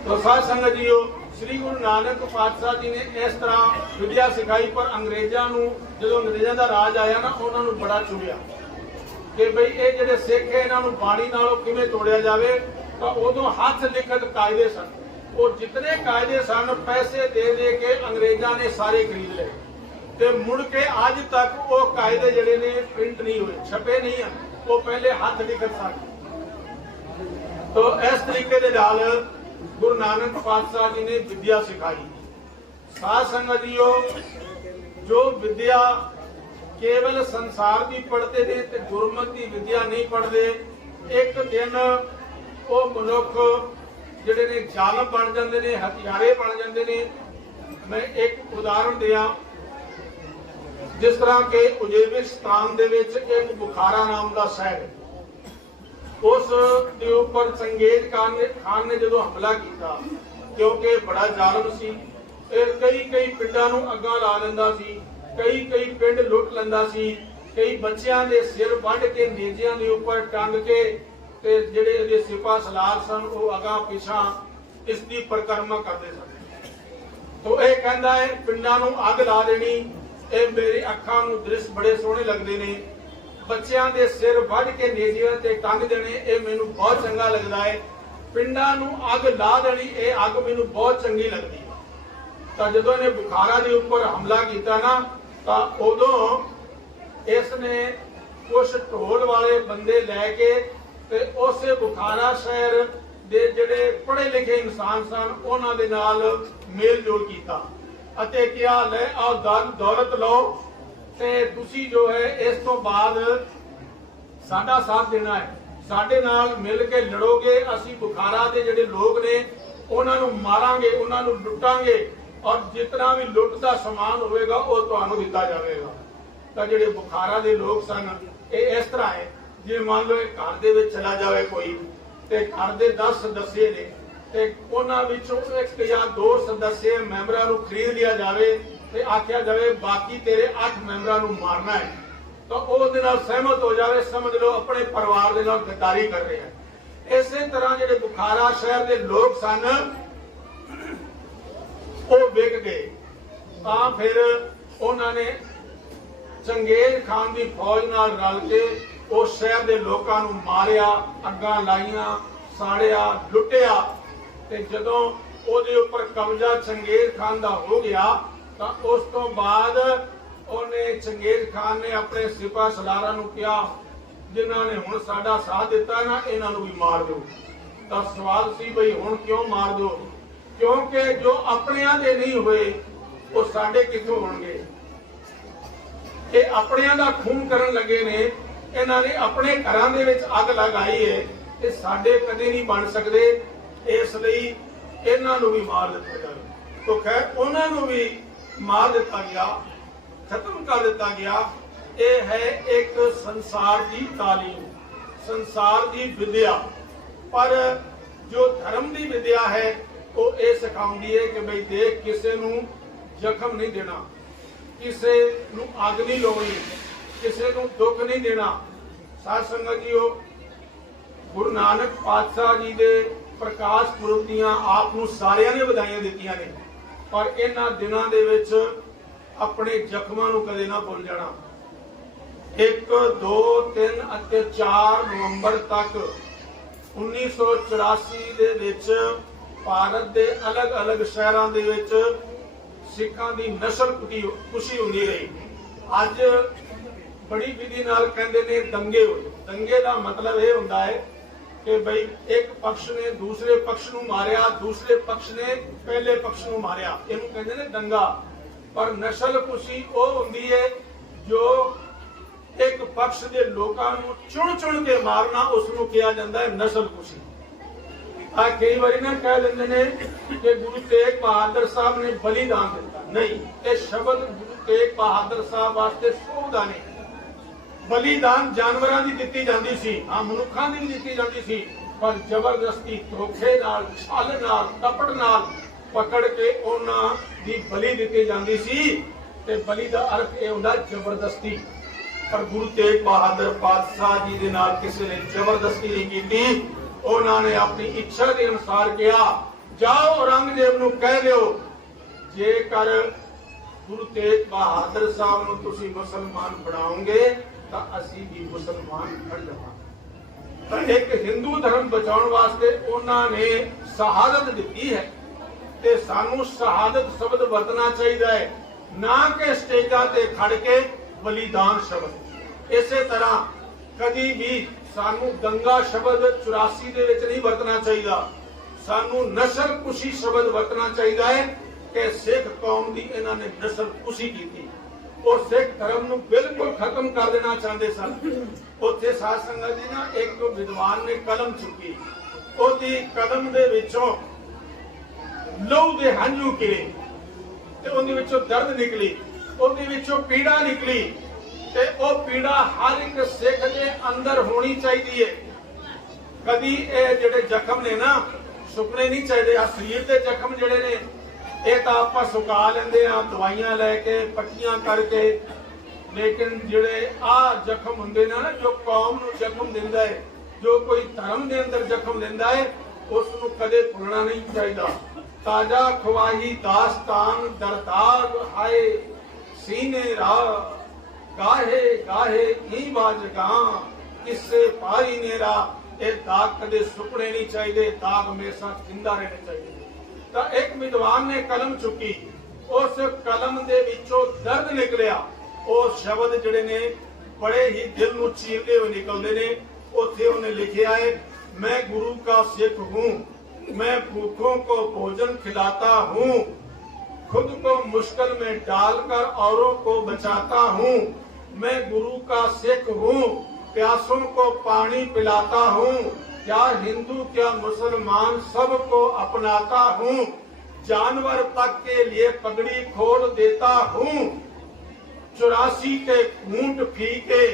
ਤੋ ਸਾਧ ਸੰਗਤ ਜੀਓ, ਸ੍ਰੀ ਗੁਰੂ ਨਾਨਕ ਪਾਤਸ਼ਾਹ ਜੀ ਨੇ ਇਸ ਤਰ੍ਹਾਂ ਵਿਦਿਆ ਸਿਖਾਈ, ਪਰ ਅੰਗਰੇਜ਼ਾਂ ਨੂੰ ਜਦੋਂ ਅੰਗਰੇਜ਼ਾਂ ਦਾ ਰਾਜ ਆਇਆ ਨਾ, ਉਹਨਾਂ ਨੂੰ ਬੜਾ ਚੁਭਿਆ ਕਿ ਬਈ ਇਹ ਜਿਹੜੇ ਸਿੱਖ ਹੈ, ਇਹਨਾਂ ਨੂੰ ਬਾਣੀ ਨਾਲੋਂ ਕਿਵੇਂ ਤੋੜਿਆ ਜਾਵੇ, ਤਾਂ ਉਦੋਂ ਹੱਥ ਲਿਖਤ ਕਾਇਦੇ ਸਨ। ਉਹ ਜਿਤਨੇ ਕਾਇਦੇ ਸਨ, ਪੈਸੇ ਦੇ ਦੇ ਕੇ ਅੰਗਰੇਜ਼ਾਂ ਨੇ ਸਾਰੇ ਖਰੀਦ ਲਏ। ਤੇ ਮੁੜ ਕੇ ਅੱਜ ਤੱਕ ਉਹ ਕਾਇਦੇ ਜਿਹੜੇ ਨੇ ਪ੍ਰਿੰਟ ਨਹੀਂ ਹੋਏ, ਛਪੇ ਨਹੀਂ ਹਨ ਉਹ ਪਹਿਲੇ ਹੱਥ ਲਿਖਤ ਸਨ ਤੋ ਇਸ ਤਰੀਕੇ ਦੇ ਨਾਲ ਗੁਰੂ ਨਾਨਕ ਪਾਤਸ਼ਾਹ ਜੀ ਨੇ ਵਿਦਿਆ ਸਿਖਾਈ। ਸਾਧ ਸੰਗਤ ਜੀਓ, ਜੋ ਵਿਦਿਆ ਕੇਵਲ ਸੰਸਾਰ ਦੀ ਪੜਦੇ ਨੇ ਤੇ ਗੁਰਮਤ ਦੀ ਵਿਦਿਆ ਨਹੀਂ ਪੜਦੇ ਇੱਕ ਦਿਨ ਉਹ ਮਨੁੱਖ ਜਿਹੜੇ ਨੇ ਜ਼ਾਲਮ ਬਣ ਜਾਂਦੇ ਨੇ, ਹਥਿਆਰੇ ਬਣ ਜਾਂਦੇ ਨੇ। ਮੈਂ ਇੱਕ ਉਦਾਹਰਣ ਦਿਆਂ। ਜਿਸ ਤਰ੍ਹਾਂ ਕਿ ਉਜ਼ਬੇਕਿਸਤਾਨ ਦੇ ਵਿੱਚ ਇੱਕ ਬੁਖਾਰਾ ਨਾਮ ਦਾ ਸ਼ਹਿਰ ਹੈ। ਉਸ ਦੇ ਉੱਪਰ ਚੰਗੇਜ਼ ਖਾਨ ਨੇ ਜਦੋਂ ਹਮਲਾ ਕੀਤਾ, ਕਿਉਂਕਿ ਬੜਾ ਜ਼ਾਲਮ ਸੀ ਇਹ ਕਈ ਕਈ ਪਿੰਡਾਂ ਨੂੰ ਅੱਗਾ ਲਾ ਦਿੰਦਾ ਸੀ, ਕਈ ਕਈ ਪਿੰਡ ਲੁੱਟ ਲੈਂਦਾ ਸੀ, ਕਈ ਬੱਚਿਆਂ ਦੇ ਸਿਰ ਵੱਢ ਕੇ ਨੇਜਿਆਂ ਦੇ ਉੱਪਰ ਟੰਗ ਕੇ ਤੇ ਜਿਹੜੇ ਇਹਦੇ ਸਿਪਾ ਸਲਾਰ ਸਨ, ਉਹ ਅਗਾ ਪਿਛਾ ਇਸ ਦੀ ਪਰਿਕਰਮਾ ਕਰਦੇ ਸਨ। ਤੋ ਇਹ ਕਹਿੰਦਾ ਹੈ, ਪਿੰਡਾਂ ਨੂੰ ਅੱਗ ਲਾ ਦੇਣੀ ਇਹ ਮੇਰੀ ਅੱਖਾਂ ਨੂੰ ਦ੍ਰਿਸ਼ ਬੜੇ ਸੋਹਣੇ ਲੱਗਦੇ ਨੇ। ਬੱਚਿਆਂ ਦੇ ਸਿਰ ਵੱਢ ਕੇ ਨੇਜੀਆਂ ਤੇ ਟੰਗ ਦੇਣੇ, ਇਹ ਮੈਨੂੰ ਬਹੁਤ ਚੰਗਾ ਲੱਗਦਾ ਹੈ। ਪਿੰਡਾਂ ਨੂੰ ਅੱਗ ਲਾ ਦੇਣੀ, ਇਹ ਅੱਗ ਮੈਨੂੰ ਬਹੁਤ ਚੰਗੀ ਲੱਗਦੀ ਹੈ। ਤਾਂ ਜਦੋਂ ਇਹਨੇ ਬੁਖਾਰਾ ਦੇ ਉੱਪਰ ਹਮਲਾ ਕੀਤਾ ਨਾ, ਤਾਂ ਉਦੋਂ ਇਸ ਨੇ ਕੁਝ ਢੋਲ ਵਾਲੇ ਬੰਦੇ ਲੈ ਕੇ ਤੇ ਉਸੇ ਬੁਖਾਰਾ ਸ਼ਹਿਰ ਦੇ ਜਿਹੜੇ ਪੜ੍ਹੇ ਲਿਖੇ ਇਨਸਾਨ ਸਨ, ਉਹਨਾਂ ਦੇ ਨਾਲ ਮੇਲ ਜੋਲ ਕੀਤਾ। ਅਤੇ ਕਿਹਾ, ਲੈ ਆਓ ਦਲ, ਦੌਲਤ ਲਓ। ਤੇ ਤੁਸੀਂ ਜੋ ਹੈ, ਇਸ ਤੋਂ ਬਾਅਦ ਸਾਡਾ ਸਾਥ ਦੇਣਾ ਹੈ। ਸਾਡੇ ਨਾਲ ਮਿਲ ਕੇ ਲੜੋਗੇ, ਅਸੀਂ ਬੁਖਾਰਾ ਦੇ ਜਿਹੜੇ ਲੋਕ ਨੇ, ਉਹਨਾਂ ਨੂੰ ਮਾਰਾਂਗੇ, ਉਹਨਾਂ ਨੂੰ ਲੁੱਟਾਂਗੇ। ਔਰ ਜਿਤਨਾ ਵੀ ਲੁੱਟ ਦਾ ਸਮਾਨ ਹੋਵੇਗਾ, ਉਹ ਤੁਹਾਨੂੰ ਦਿੱਤਾ ਜਾਵੇਗਾ। ਤਾਂ ਜਿਹੜੇ ਬੁਖਾਰਾ ਦੇ ਲੋਕ ਸਨ, ਇਹ ਇਸ ਤਰ੍ਹਾਂ ਹੈ। ਜੇ ਮੰਨ ਲਓ ਘਰ ਦੇ ਵਿੱਚ ਚਲਾ ਜਾਵੇ ਕੋਈ, ਤੇ ਘਰ ਦੇ 10 ਸਦੱਸੇ ਨੇ ਤੇ ਉਹਨਾਂ ਵਿੱਚੋਂ ਇੱਕ ਜਾਂ ਦੋ ਸਦੱਸੇ ਮੈਂਬਰਾਂ ਨੂੰ ਖਰੀਦ ਲਿਆ ਜਾਵੇ ਤੇ ਆਖਿਆ ਜਾਵੇ ਬਾਕੀ ਤੇਰੇ 8 ਮੈਂਬਰਾਂ ਨੂੰ ਮਾਰਨਾ ਹੈ, ਤਾਂ ਉਹਦੇ ਨਾਲ ਸਹਿਮਤ ਹੋ ਜਾਵੇ, ਸਮਝ ਲਓ ਆਪਣੇ ਪਰਿਵਾਰ ਦੇ ਨਾਲ ਗੱਦਾਰੀ ਕਰ ਰਿਹਾ ਹੈ। ਇਸੇ ਤਰ੍ਹਾਂ ਜਿਹੜੇ ਬੁਖਾਰਾ ਸ਼ਹਿਰ ਦੇ ਲੋਕ ਸਨ, ਉਹ ਵਿਕ ਗਏ। ਤਾਂ ਫਿਰ ਉਹਨਾਂ ਨੇ ਚੰਗੇਜ਼ ਖਾਨ ਦੀ ਫੌਜ ਨਾਲ ਰਲ ਕੇ ਉਸ ਸ਼ਹਿਰ ਦੇ ਲੋਕਾਂ ਨੂੰ ਮਾਰਿਆ, ਅੱਗਾਂ ਲਾਈਆਂ, ਸਾੜਿਆ, ਲੁੱਟਿਆ। ਤੇ ਜਦੋਂ ਉਹਦੇ ਉੱਪਰ ਕਬਜ਼ਾ ਚੰਗੇਜ਼ ਖਾਨ ਦਾ ਹੋ ਗਿਆ, ਤਾਂ ਉਸ ਤੋਂ ਬਾਅਦ ਉਹਨੇ ਚੰਗੇਜ਼ ਖਾਨ ਨੇ ਆਪਣੇ ਸਿਪਾ ਸਲਾਰਾਂ ਨੂੰ ਕਿਹਾ, ਜਿਨ੍ਹਾਂ ਨੇ ਹੁਣ ਸਾਡਾ ਸਾਥ ਦਿੱਤਾ ਨਾ, ਇਹਨਾਂ ਨੂੰ ਵੀ ਮਾਰ ਦਿਓ। ਤਾਂ ਸਵਾਲ ਸੀ ਬਈ ਹੁਣ ਕਿਉਂ ਮਾਰ ਦਿਓ? ਕਿਉਂਕਿ ਜੋ ਆਪਣਿਆਂ ਦੇ ਨਹੀਂ ਹੋਏ, ਉਹ ਸਾਡੇ ਕਿੱਥੋਂ ਹੋਣਗੇ? ਇਹ ਆਪਣਿਆਂ ਦਾ ਖੂਨ ਕਰਨ ਲੱਗੇ ਨੇ, ਇਹਨਾਂ ਨੇ ਆਪਣੇ ਘਰਾਂ ਦੇ ਵਿੱਚ ਅੱਗ ਲਗਾਈ ਹੈ ਇਹ ਸਾਡੇ ਕਦੇ ਨਹੀਂ ਬਣ ਸਕਦੇ। ਇਸ ਲਈ ਇਹਨਾਂ ਨੂੰ ਵੀ ਮਾਰ ਦਿੱਤਾ ਜਾਵੇ। ਤਾਂ ਖੈਰ ਉਹਨਾਂ ਨੂੰ ਵੀ ਮਾਰ ਦਿੱਤਾ ਗਿਆ, ਖਤਮ ਕਰ ਦਿੱਤਾ ਗਿਆ। ਇਹ ਹੈ ਇੱਕ ਸੰਸਾਰ ਦੀ ਤਾਲੀਮ, ਸੰਸਾਰ ਦੀ ਵਿਦਿਆ। ਪਰ ਜੋ ਧਰਮ ਦੀ ਵਿਦਿਆ ਹੈ, ਉਹ ਇਹ ਸਿਖਾਉਂਦੀ ਹੈ ਕਿ ਬਈ ਦੇਖ, ਕਿਸੇ ਨੂੰ ਜ਼ਖਮ ਨਹੀਂ ਦੇਣਾ, ਕਿਸੇ ਨੂੰ ਅੱਗ ਨਹੀਂ ਲਾਉਣੀ, ਕਿਸੇ ਨੂੰ ਦੁੱਖ ਨਹੀਂ ਦੇਣਾ। ਸਾਧ ਸੰਗਤ ਜੀਓ, ਗੁਰੂ ਨਾਨਕ ਪਾਤਸ਼ਾਹ ਜੀ ਦੇ ਪ੍ਰਕਾਸ਼ ਪੁਰਬ ਦੀਆਂ ਆਪ ਨੂੰ ਸਾਰਿਆਂ ਨੇ ਵਧਾਈਆਂ ਦਿੱਤੀਆਂ ਨੇ। ਪਰ ਇਹਨਾਂ ਦਿਨਾਂ ਦੇ ਵਿੱਚ ਆਪਣੇ ਜ਼ਖਮਾਂ ਨੂੰ ਕਦੇ ਨਾ ਭੁੱਲ ਜਾਣਾ। 1 2 3 ਅਤੇ 4 ਨਵੰਬਰ ਤੱਕ 1984 ਦੇ ਵਿੱਚ ਭਾਰਤ ਦੇ ਅਲੱਗ-ਅਲੱਗ ਸ਼ਹਿਰਾਂ ਦੇ ਵਿੱਚ ਸਿੱਖਾਂ ਦੀ ਨਸਲ ਕੁਟੀ ਕੁਸ਼ੀ ਹੁੰਦੀ ਰਹੀ। ਅੱਜ ਬੜੀ ਵਿਧੀ ਨਾਲ ਕਹਿੰਦੇ ਨੇ ਦੰਗੇ ਹੋਏ। ਦੰਗੇ ਦਾ ਮਤਲਬ ਇਹ ਹੁੰਦਾ ਹੈ ਕਿ ਬਈ ਇੱਕ ਪਕਸ਼ ਨੇ ਦੂਸਰੇ ਪਕਸ਼ ਨੂੰ ਮਾਰਿਆ, ਦੂਸਰੇ ਪਕਸ਼ ਨੇ ਪਹਿਲੇ ਪਕਸ਼ ਨੂੰ ਮਾਰਿਆ। ਇਹਨੂੰ ਕਹਿੰਦੇ ਨੇ ਦੰਗਾ। ਪਰ ਨਸਲ ਕੁਸ਼ੀ ਉਹ ਹੁੰਦੀ ਹੈ ਜੋ ਇੱਕ ਪਕਸ਼ ਦੇ ਲੋਕਾਂ ਨੂੰ ਚੁਣ ਚੁਣ ਕੇ ਮਾਰਨਾ ਉਸ ਨੂੰ ਕਿਹਾ ਜਾਂਦਾ ਹੈ ਨਸਲ ਕੁਸ਼ੀ ਆ ਕਈ ਵਾਰੀ ਨਾ ਕਹਿ ਲੈਂਦੇ ਨੇ ਕਿ ਗੁਰੂ ਤੇਗ ਬਹਾਦਰ ਸਾਹਿਬ ਨੇ ਬਲੀਦਾਨ ਦਿੱਤਾ। ਨਹੀਂ, ਇਹ ਸ਼ਬਦ ਗੁਰੂ ਤੇਗ ਬਹਾਦਰ ਸਾਹਿਬ ਵਾਸਤੇ ਸੋਭਦਾ ਨਹੀਂ। ਬਲੀਦਾਨ ਜਾਨਵਰਾਂ ਦੀ ਦਿੱਤੀ ਜਾਂਦੀ ਸੀ ਆ ਮਨੁੱਖਾਂ ਦੀ ਵੀ ਦਿੱਤੀ ਜਾਂਦੀ ਸੀ, ਪਰ ਜ਼ਬਰਦਸਤੀ ਧੋਖੇ ਨਾਲ, ਛਲ ਨਾਲ ਕਪੜ ਨਾਲ ਪਕੜ ਕੇ ਉਹਨਾਂ ਦੀ ਬਲੀ ਦਿੱਤੀ ਜਾਂਦੀ ਸੀ ਤੇ ਬਲੀ ਦਾ ਅਰਥ ਇਹ ਹੁੰਦਾ ਜ਼ਬਰਦਸਤੀ। ਪਰ ਗੁਰੂ ਤੇਗ ਬਹਾਦਰ ਪਾਤਸ਼ਾਹ ਜੀ ਦੇ ਨਾਲ ਕਿਸੇ ਨੇ ਜ਼ਬਰਦਸਤੀ ਨਹੀਂ ਕੀਤੀ। ਉਹਨਾਂ ਨੇ ਆਪਣੀ ਇੱਛਾ ਦੇ ਅਨੁਸਾਰ ਕਿਹਾ, ਜਾਓ ਔਰੰਗਜ਼ੇਬ ਨੂੰ ਕਹਿ ਦਿਓ, ਜੇਕਰ ਗੁਰੂ ਤੇਗ ਬਹਾਦਰ ਸਾਹਿਬ ਨੂੰ ਤੁਸੀਂ ਮੁਸਲਮਾਨ ਬਣਾਓਗੇ ਤਾਂ ਅਸੀਂ ਵੀ ਮੁਸਲਮਾਨ ਬਣ ਜਾਵਾਂਗੇ ਤਾਂ ਇੱਕ ਹਿੰਦੂ ਧਰਮ ਬਚਾਉਣ ਵਾਸਤੇ ਉਹਨਾਂ ਨੇ ਸ਼ਹਾਦਤ ਦਿੱਤੀ ਹੈ ਤੇ ਸਾਨੂੰ ਸ਼ਹਾਦਤ ਸ਼ਬਦ ਵਰਤਣਾ ਚਾਹੀਦਾ ਹੈ। ਨਾ ਕਿ ਸਟੇਜਾਂ ਤੇ ਖੜ ਕੇ ਬਲੀਦਾਨ ਸ਼ਬਦ। ਇਸੇ ਤਰ੍ਹਾਂ ਕਦੀ ਵੀ ਸਾਨੂੰ ਦੰਗਾ ਸ਼ਬਦ 84 ਦੇ ਵਿੱਚ ਨਹੀਂ ਵਰਤਣਾ ਚਾਹੀਦਾ। ਸਾਨੂੰ ਨਸਲ ਕੁਸ਼ੀ ਸ਼ਬਦ ਵਰਤਣਾ ਚਾਹੀਦਾ ਹੈ ਕਿ ਸਿੱਖ ਕੌਮ ਦੀ ਇਹਨਾਂ ਨੇ ਨਸਲ ਕੁਸ਼ੀ ਕੀਤੀ। ਉਹ ਸਿੱਖ ਧਰਮ ਨੂੰ ਬਿਲਕੁਲ ਖਤਮ ਕਰ ਦੇਣਾ ਚਾਹੁੰਦੇ ਸਨ। ਉੱਥੇ ਸਾਧ ਸੰਗਤ ਜੀ ਨਾ ਇੱਕ ਵਿਦਵਾਨ ਨੇ ਕਲਮ ਚੁੱਕੀ। ਉਹਦੀ ਕਲਮ ਦੇ ਵਿੱਚੋਂ ਲਹੂ ਦੇ ਹੰਝੂ ਕਿਰੇ ਤੇ ਉਹਦੇ ਵਿੱਚੋਂ ਦਰਦ ਨਿਕਲੀ। ਉਹਦੇ ਵਿੱਚੋਂ ਪੀੜਾ ਨਿਕਲੀ ਤੇ ਉਹ ਪੀੜਾ ਹਰ ਇੱਕ ਸਿੱਖ ਦੇ ਅੰਦਰ ਹੋਣੀ ਚਾਹੀਦੀ ਹੈ ਕਦੀ ਇਹ ਜਿਹੜੇ ਜ਼ਖਮ ਨੇ ਨਾ, ਸੁਪਨੇ ਨਹੀਂ ਚਾਹੀਦੇ ਆ ਸਰੀਰ ਦੇ ਜ਼ਖਮ ਜਿਹੜੇ ਨੇ ਇਹ ਤਾਂ ਆਪਾਂ ਸੁਕਾ ਲੈਂਦੇ ਆ ਦਵਾਈਆਂ ਲੈ ਕੇ, ਪੱਟੀਆਂ ਕਰਕੇ। ਲੇਕਿਨ ਜਿਹੜੇ ਆ ਜ਼ਖਮ ਹੁੰਦੇ ਨੇ ਨਾ, ਜੋ ਕੌਮ ਨੂੰ ਜ਼ਖਮ ਦਿੰਦਾ ਹੈ, ਜੋ ਕੋਈ ਧਰਮ ਦੇ ਅੰਦਰ ਜ਼ਖਮ ਦਿੰਦਾ ਹੈ ਉਸ ਨੂੰ ਕਦੇ ਭੁੱਲਣਾ ਨਹੀਂ ਚਾਹੀਦਾ। ਤਾਜ਼ਾ ਖਵਾਹੀ, ਦਾਸਤਾਨ ਦਰਦਾਰ ਹਾਏ, ਸੀਨੇ ਰਾ ਗਾਹੇ ਗਾਹੇ ਹੀ ਬਾਜਗਾ ਕਿਸੇ ਪਾਈ ਨੇਰਾ ਇਹ ਦਾਗ ਕਦੇ ਸੁੱਕਣੇ ਨਹੀਂ ਚਾਹੀਦੇ, ਦਾਗ ਹਮੇਸ਼ਾ ਜ਼ਿੰਦਾ ਰਹਿਣੇ ਚਾਹੀਦੇ। ਤਾਂ ਇੱਕ ਵਿਦਵਾਨ ਨੇ ਕਲਮ ਚੁੱਕੀ। ਉਸ ਕਲਮ ਦੇ ਵਿੱਚੋਂ ਦਰਦ ਨਿਕਲਿਆ। ਉਹ ਸ਼ਬਦ ਜਿਹੜੇ ਨੇ، ਬੜੇ ਹੀ ਦਿਲ ਨੂੰ ਚੀਰਦੇ ਹੋਏ ਨਿਕਲਦੇ ਨੇ। ਉੱਥੇ ਉਹਨੇ ਲਿਖਿਆ ਹੈ میں گرو کا سکھ ہوں میں بھوکوں کو بھوجن کھلاتا ہوں خود کو مشکل میں ڈال کر اوروں کو بچاتا ہوں میں گرو کا سکھ ہوں پیاسوں کو پانی پلاتا ہوں क्या हिंदू क्या मुसलमान सबको अपनाता हूँ जानवर तक के लिए पगड़ी खोल देता हूँ चौरासी के घूंट फीके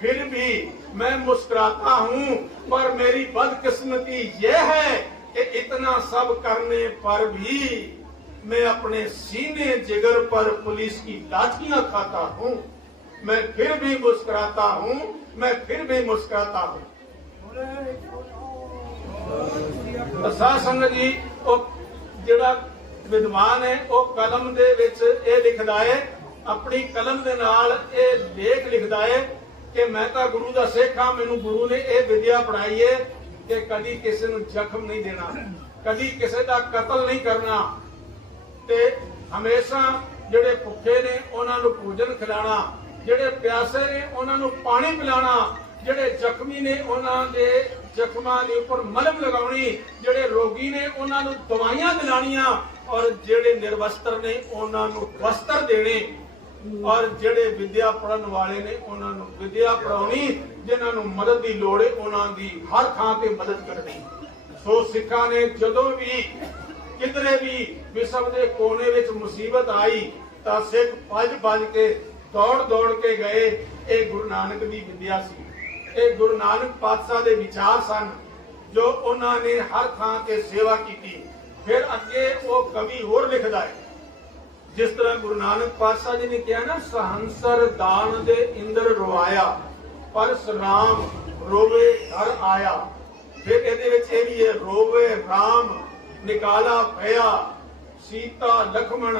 फिर भी मैं मुस्कुराता हूँ पर मेरी बदकिस्मती यह है कि इतना सब करने पर भी मैं अपने सीने जिगर पर पुलिस की लाठियां खाता हूँ मैं फिर भी मुस्कुराता हूँ मैं फिर भी मुस्कुराता हूँ ਤਾਂ ਸਾਧ ਸੰਗਤ ਜੀ, ਉਹ ਜਿਹੜਾ ਵਿਦਵਾਨ ਹੈ, ਉਹ ਕਲਮ ਦੇ ਵਿੱਚ ਇਹ ਲਿਖਦਾ ਹੈ, ਆਪਣੀ ਕਲਮ ਦੇ ਨਾਲ ਇਹ ਲੇਖ ਲਿਖਦਾ ਹੈ ਕਿ ਮੈਂ ਤਾਂ ਗੁਰੂ ਦਾ ਸਿੱਖ ਹਾਂ, ਮੈਨੂੰ ਗੁਰੂ ਨੇ ਇਹ ਵਿਦਿਆ ਪੜਾਈ ਹੈ ਕਿ ਕਦੀ ਕਿਸੇ ਨੂੰ ਜ਼ਖਮ ਨਹੀਂ ਦੇਣਾ, ਕਦੀ ਕਿਸੇ ਦਾ ਕਤਲ ਨਹੀਂ ਕਰਨਾ ਤੇ ਹਮੇਸ਼ਾ ਜਿਹੜੇ ਭੁੱਖੇ ਨੇ, ਉਹਨਾਂ ਨੂੰ ਭੋਜਨ ਖਿਲਾਣਾ, ਜਿਹੜੇ ਪਿਆਸੇ ਨੇ, ਉਹਨਾਂ ਨੂੰ ਪਾਣੀ ਪਿਲਾਣਾ ਜਿਹੜੇ ਜ਼ਖਮੀ ਨੇ ਉਹਨਾਂ ਦੇ ਜ਼ਖਮਾਂ ਦੇ ਉੱਪਰ ਮਲਮ ਲਗਾਉਣੀ, ਜਿਹੜੇ ਰੋਗੀ ਨੇ ਉਹਨਾਂ ਨੂੰ ਦਵਾਈਆਂ ਦਿਲਾਣੀਆਂ ਔਰ ਜਿਹੜੇ ਨਿਰਵਸਤਰ ਨੇ ਉਹਨਾਂ ਨੂੰ ਵਸਤਰ ਦੇਣੇ ਔਰ ਜਿਹੜੇ ਵਿਦਿਆ ਪੜਨ ਵਾਲੇ ਨੇ ਉਹਨਾਂ ਨੂੰ ਵਿਦਿਆ ਪੜਾਉਣੀ ਜਿਨ੍ਹਾਂ ਨੂੰ ਮਦਦ ਦੀ ਲੋੜ ਹੈ ਉਹਨਾਂ ਦੀ ਹਰ ਥਾਂ ਤੇ ਮਦਦ ਕਰਨੀ। ਸੋ ਸਿੱਖਾਂ ਨੇ ਜਦੋਂ ਵੀ ਕਿਧਰੇ ਵੀ ਵਿਸ਼ਵ ਦੇ ਕੋਨੇ ਵਿੱਚ ਮੁਸੀਬਤ ਆਈ ਤਾਂ ਸਿੱਖ ਭੱਜ ਭੱਜ ਕੇ ਦੌੜ ਦੌੜ ਕੇ ਗਏ। ਇਹ ਗੁਰੂ ਨਾਨਕ ਦੀ ਵਿਦਿਆ ਸੀ। ਇਹ ਗੁਰੂ ਨਾਨਕ ਪਾਤਸ਼ਾਹ ਦੇ ਵਿਚਾਰ ਸਨ, ਜੋ ਉਹਨਾਂ ਨੇ ਹਰ ਥਾਂ ਤੇ ਸੇਵਾ ਕੀਤੀ। ਫਿਰ ਅੱਗੇ ਉਹ ਕਵੀ ਹੋਰ ਲਿਖਦਾ ਹੈ, ਜਿਸ ਤਰ੍ਹਾਂ ਗੁਰੂ ਨਾਨਕ ਪਾਤਸ਼ਾਹ ਜੀ ਨੇ ਕਿਹਾ ਨਾ, ਸਹੰਸਰ ਦਾਨ ਦੇ ਇੰਦਰ ਰਵਾਇਆ ਪਰ ਸਰਾਮ ਰੋਵੇ ਘਰ ਆਇਆ। ਫਿਰ ਇਹਦੇ ਵਿੱਚ ਇਹ ਵੀ ਹੈ, ਰੋਵੇ RAM ਨਿਕਾਲਾ ਭਇਆ, ਸੀਤਾ ਲਖਮਣ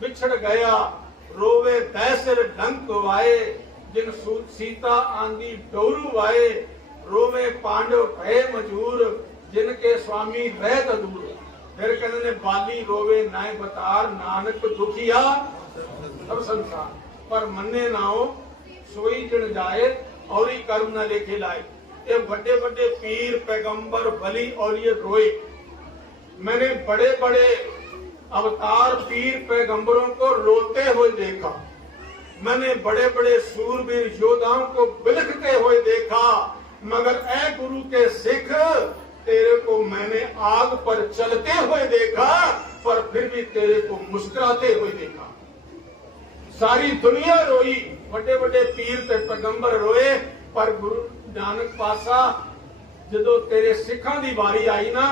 ਵਿਛੜ ਗਿਆ, ਰੋਵੇ ਤੈਸਰ ਡੰਕ ਵਾਏ। ਜਿਨ ਸੂ- ਸੀਤਾ ਆਂਦੀ ਡੋਰੂ ਵਾਏ ਰੋਵੇ ਪਾਂਡਵ ਭਏ ਮਜੂਰ ਜਿਨ ਕੇ ਸੁਆਮੀ ਰਹਿਤ ਦੂਰ ਫਿਰ ਕਹਿੰਦੇ ਨੇ ਬਾਲੀ ਰੋਵੇ ਨਾਏ ਬਤਾਰ ਨਾਨਕ ਦੁਖੀਆ ਸਭ ਸੰਸਾਰ ਪਰ ਮੰਨੇ ਨਾਓ ਸੋਈ ਜਣ ਜਾਏ ਔਰੀ ਕਰਮ ਨਾ ਲੇਖੇ ਲਾਏ ਇਹ ਵੱਡੇ ਵੱਡੇ ਪੀਰ ਪੈਗੰਬਰ ਬਲੀ ਔਲੀਏ ਰੋਏ मैंने बड़े बड़े अवतार पीर पैगंबरों को रोते हुए देखा मैंने बड़े बड़े सूरवीर योद्धाओं को बिलखते हुए देखा मगर ए गुरु के सिख तेरे को मैंने आग पर चलते हुए देखा पर फिर भी तेरे को मुस्कुराते हुए देखा ਸਾਰੀ ਦੁਨੀਆ ਰੋਈ ਵੱਡੇ ਵੱਡੇ ਪੀਰ ਤੇ ਪੈਗੰਬਰ ਰੋਏ ਪਰ ਗੁਰੂ ਨਾਨਕ ਪਾਸਾ ਜਦੋਂ ਤੇਰੇ ਸਿੱਖਾਂ ਦੀ ਵਾਰੀ ਆਈ ਨਾ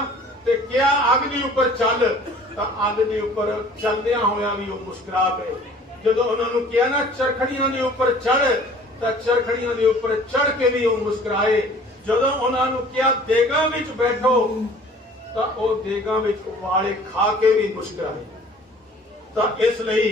ਤੇ ਕਿਹਾ ਅੱਗ ਦੇ ਉੱਪਰ ਚੱਲ ਤਾਂ ਅੱਗ ਦੇ ਉੱਪਰ ਚੱਲਦਿਆਂ ਹੋਇਆਂ ਵੀ ਉਹ ਮੁਸਕਰਾ ਪਏ ਜਦੋਂ ਉਹਨਾਂ ਨੂੰ ਕਿਹਾ ਨਾ, ਚਰਖੜੀਆਂ ਦੇ ਉੱਪਰ ਚੜ ਤਾਂ ਚਰਖੜੀਆਂ ਦੇ ਉੱਪਰ ਚੜ ਕੇ ਵੀ ਉਹ ਮੁਸਕਰਾਏ। ਜਦੋਂ ਉਹਨਾਂ ਨੂੰ ਕਿਹਾ, ਦੇਗਾਂ ਵਿੱਚ ਬੈਠੋ, ਤਾਂ ਉਹ ਦੇਗਾਂ ਵਿੱਚ ਉਬਾਲੇ ਖਾ ਕੇ ਵੀ ਮੁਸਕਰਾਏ। ਤਾਂ ਇਸ ਲਈ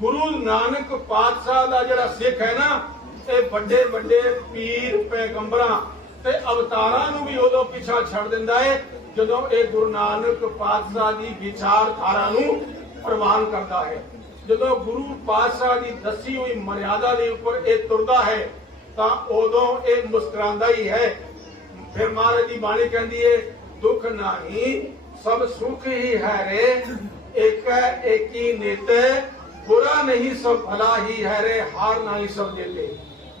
ਗੁਰੂ ਨਾਨਕ ਪਾਤਸ਼ਾਹ ਦਾ ਜਿਹੜਾ ਸਿੱਖ ਹੈ ਨਾ, ਇਹ ਵੱਡੇ ਵੱਡੇ ਪੀਰ, ਪੈਗੰਬਰਾਂ ਤੇ ਅਵਤਾਰਾਂ ਨੂੰ ਵੀ ਉਦੋਂ ਪਿੱਛਾ ਛੱਡ ਦਿੰਦਾ ਹੈ ਜਦੋਂ ਇਹ ਗੁਰੂ ਨਾਨਕ ਪਾਤਸ਼ਾਹ ਦੀ ਵਿਚਾਰਧਾਰਾ ਨੂੰ ਪ੍ਰਵਾਨ ਕਰਦਾ ਹੈ। ਜਦੋਂ ਗੁਰੂ ਪਾਤਸ਼ਾਹ ਦੀ ਦੱਸੀ ਹੋਈ ਮਰਿਆਦਾ ਦੇ ਉੱਪਰ ਇਹ ਤੁਰਦਾ ਹੈ, ਤਾਂ ਉਦੋਂ ਇਹ ਮੁਸਕਰਾਉਂਦਾ ਹੀ ਹੈ। ਫਿਰ ਮਹਾਰਾਜ ਦੀ ਬਾਣੀ ਕਹਿੰਦੀ ਹੈ ਦੁੱਖ ਨਹੀਂ, ਸਭ ਸੁਖ ਹੀ ਹੈ ਰੇ ਇੱਕ ਏਕੀ ਨਿਤ, ਬੁਰਾ ਨਹੀਂ ਸਭ ਭਲਾ ਹੀ ਹੈ ਰੇ ਹਾਰ ਨਹੀਂ ਸਭ ਦੇਲੇ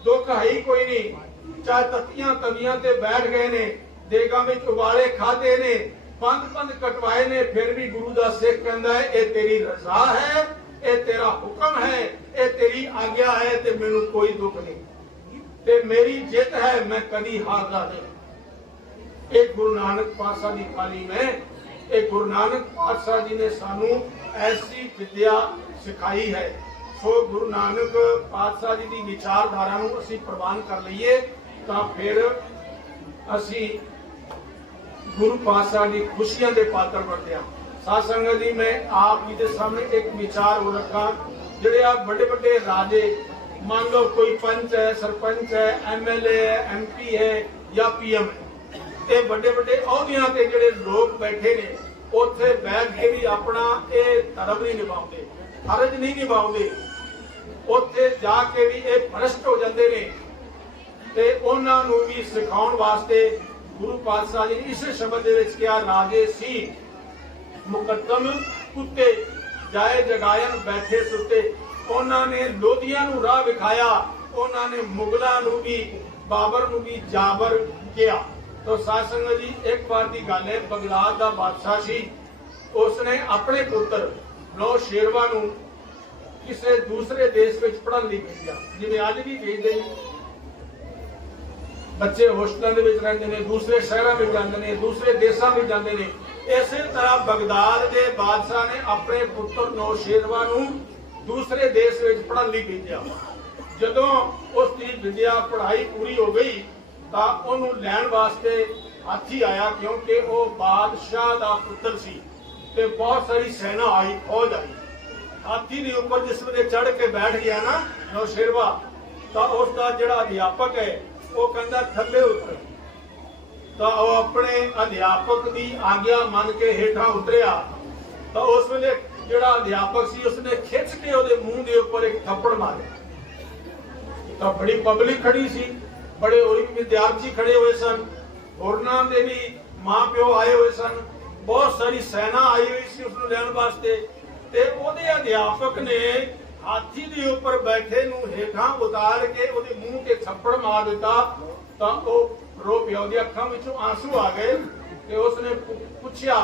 ਦੁੱਖ ਹੈ ਹੀ ਕੋਈ ਨਹੀਂ। ਚਾਹੇ ਤਤੀਆਂ ਤਵੀਆਂ ਤੇ ਬੈਠ ਗਏ ਨੇ, ਦੇਗਾਂ ਵਿੱਚ ਉਬਾਲੇ ਖਾਦੇ ਨੇ ਬੰਦ ਬੰਦ ਕਟਵਾਏ ਨੇ, ਫਿਰ ਵੀ ਗੁਰੂ ਦਾ ਸਿੱਖ ਕਹਿੰਦਾ ਇਹ ਤੇਰੀ ਰਜ਼ਾ ਹੈ ਇਹ ਤੇਰਾ ਹੁਕਮ ਹੈ, ਇਹ ਤੇਰੀ ਆਗਿਆ ਹੈ ਤੇ ਮੈਨੂੰ ਕੋਈ ਦੁੱਖ ਨਹੀਂ। ਤੇ ਮੇਰੀ ਜਿੱਤ ਹੈ, ਮੈਂ ਕਦੀ ਹਾਰਦਾ ਨਹੀਂ ਇਹ ਗੁਰੂ ਨਾਨਕ ਪਾਤਸ਼ਾਹ ਦੀ ਤਾਲੀਮ ਹੈ ਇਹ ਗੁਰੂ ਨਾਨਕ ਪਾਤਸ਼ਾਹ ਜੀ ਨੇ ਸਾਨੂੰ ਐਸੀ ਵਿਦਿਆ ਸਿਖਾਈ ਹੈ। ਸੋ ਗੁਰੂ ਨਾਨਕ ਪਾਤਸ਼ਾਹ ਜੀ ਦੀ ਵਿਚਾਰਧਾਰਾ ਨੂੰ ਅਸੀਂ ਪ੍ਰਵਾਨ ਕਰ ਲਈਏ, ਤਾਂ ਫਿਰ ਅਸੀਂ ਗੁਰੂ ਪਾਤਸ਼ਾਹ ਦੀ ਖੁਸ਼ੀਆਂ ਦੇ ਪਾਤਰ ਬਣਦੇ ਹਾਂ। ਸਾਧ ਸੰਗਤ ਜੀ, ਮੈਂ ਆਪ ਜੀ ਦੇ ਸਾਹਮਣੇ ਇੱਕ ਵਿਚਾਰ ਹੋ ਰੱਖਾਂ। ਜਿਹੜੇ ਆ ਵੱਡੇ ਵੱਡੇ ਰਾਜੇ, ਮੰਨ ਲਓ ਕੋਈ ਪੰਚ ਹੈ, ਸਰਪੰਚ ਹੈ ਐਮਐਲਏ ਹੈ ਐਮਪੀ ਹੈ ਜਾਂ ਪੀਐਮ ਹੈ ਵੱਡੇ ਵੱਡੇ ਅਹੁਦਿਆਂ ਤੇ ਜਿਹੜੇ ਲੋਕ ਬੈਠੇ ਨੇ, ਉੱਥੇ ਬੈਠ ਕੇ ਵੀ ਆਪਣਾ ਇਹ ਧਰਮ ਨਹੀਂ ਨਿਭਾਉਂਦੇ, ਫਰਜ਼ ਨਹੀਂ ਨਿਭਾਉਂਦੇ। ਉੱਥੇ ਜਾ ਕੇ ਵੀ ਇਹ ਭ੍ਰਸ਼ਟ ਹੋ ਜਾਂਦੇ ਨੇ। ਤੇ ਉਹਨਾਂ ਨੂੰ ਵੀ ਸਿਖਾਉਣ ਵਾਸਤੇ ਗੁਰੂ ਪਾਤਸ਼ਾਹ ਜੀ ਨੇ ਇਸੇ ਸ਼ਬਦ ਦੇ ਵਿੱਚ ਕਿਹਾ, ਰਾਜੇ ਸੀ। ਮੁਕੱਦਮ ਕੁੱਤੇ ਜਾਏ ਜਗਾਇਨ ਬੈਠੇ ਸੁੱਤੇ। ਉਹਨਾਂ ਨੇ ਲੋਧੀਆਂ ਨੂੰ ਰਾਹ ਵਿਖਾਇਆ। ਉਹਨਾਂ ਨੇ ਮੁਗਲਾਂ ਨੂੰ ਵੀ, ਬਾਬਰ ਨੂੰ ਵੀ ਜਾਬਰ ਕਿਹਾ। ਤੋ ਸਾਧ ਸੰਗਤ ਜੀ, ਇੱਕ ਵਾਰ ਦੀ ਗੱਲ ਹੈ ਬਗਦਾਦ ਦਾ ਬਾਦਸ਼ਾਹ ਸੀ। ਉਸਨੇ ਆਪਣੇ ਪੁੱਤਰ ਨੌ ਸ਼ੇਰਵਾ ਨੂੰ ਕਿਸੇ ਦੂਸਰੇ ਦੇਸ਼ ਵਿੱਚ ਪੜਨ ਲਈ ਭੇਜਿਆ। ਜਿਵੇਂ ਅੱਜ ਵੀ ਭੇਜਦੇ ਬੱਚੇ ਹੋਸਟਲਾਂ ਦੇ ਵਿੱਚ ਰਹਿੰਦੇ ਨੇ, ਦੂਸਰੇ ਸ਼ਹਿਰਾਂ ਵਿੱਚ ਜਾਂਦੇ ਨੇ, ਦੂਸਰੇ ਦੇਸ਼ਾਂ ਵਿੱਚ ਜਾਂਦੇ ਨੇ। ਇਸੇ ਤਰ੍ਹਾਂ ਬਗਦਾਦ ਦੇ ਬਾਦਸ਼ਾਹ ਨੇ ਆਪਣੇ ਪੁੱਤਰ ਨੌਸ਼ੇਰਵਾ ਨੂੰ ਦੂਸਰੇ ਦੇਸ਼ ਵਿੱਚ ਪੜ੍ਹਨ ਲਈ ਭੇਜਿਆ। ਜਦੋਂ ਉਸ ਦੀ ਵਿਦਿਆ ਪੜ੍ਹਾਈ ਪੂਰੀ ਹੋ ਗਈ, ਤਾਂ ਉਹਨੂੰ ਲੈਣ ਵਾਸਤੇ ਹਾਥੀ ਆਇਆ ਕਿਉਂਕਿ ਉਹ ਬਾਦਸ਼ਾਹ ਦਾ ਪੁੱਤਰ ਸੀ ਤੇ ਬਹੁਤ ਸਾਰੀ ਸੈਨਾ ਆਈ, ਫੌਜ ਆਈ। ਹਾਥੀ ਦੇ ਉੱਪਰ ਜਿਸ ਵੇਲੇ ਚੜ ਕੇ ਬੈਠ ਗਿਆ ਨਾ ਨੌਸ਼ੇਰਵਾ, ਤਾਂ ਉਸ ਦਾ ਜਿਹੜਾ ਅਧਿਆਪਕ ਹੈ, ਉਹ ਕਹਿੰਦਾ, ਥੱਲੇ ਉਤਰ। ਤਾਂ ਉਹ ਆਪਣੇ ਅਧਿਆਪਕ ਦੀ ਆਗਿਆ ਮੰਨ ਕੇ ਹੇਠਾਂ ਉਤਰਿਆ। ਤਾਂ ਉਸ ਵੇਲੇ ਜਿਹੜਾ ਅਧਿਆਪਕ ਸੀ, ਉਸਨੇ ਖਿੱਚ ਕੇ ਉਹਦੇ ਮੂੰਹ ਦੇ ਉੱਪਰ ਇੱਕ ਥੱਪੜ ਮਾਰਿਆ। ਤਾਂ ਬੜੀ ਪਬਲਿਕ ਖੜੀ ਸੀ, ਬੜੇ ਹੋਰ ਵਿਦਿਆਰਥੀ ਖੜੇ ਹੋਏ ਸਨ। ਹੋਰਨਾਂ ਦੇ ਵੀ ਮਾਪਿਓ ਆਏ ਹੋਏ ਸਨ। ਬਹੁਤ ਸਾਰੀ ਸੈਨਾ ਆਈ ਹੋਈ ਸੀ ਉਸ ਨੂੰ ਲੈਣ ਵਾਸਤੇ। ਤੇ ਉਹਦੇ ਅਧਿਆਪਕ ਨੇ ਹਾਥੀ ਦੇ ਉੱਪਰ ਬੈਠੇ ਨੂੰ ਹੇਠਾਂ ਉਤਾਰ ਕੇ ਉਹਦੇ ਮੂੰਹ ਤੇ ਥੱਪੜ ਮਾਰ ਦਿੱਤਾ। ਤਾਂ ਉਹ ਰੋ ਪਿਆ ਉਹਦੀਆਂ ਅੱਖਾਂ ਵਿੱਚੋਂ ਆਂਸੂ ਆ ਗਏ ਤੇ ਉਸਨੇ ਪੁੱਛਿਆ,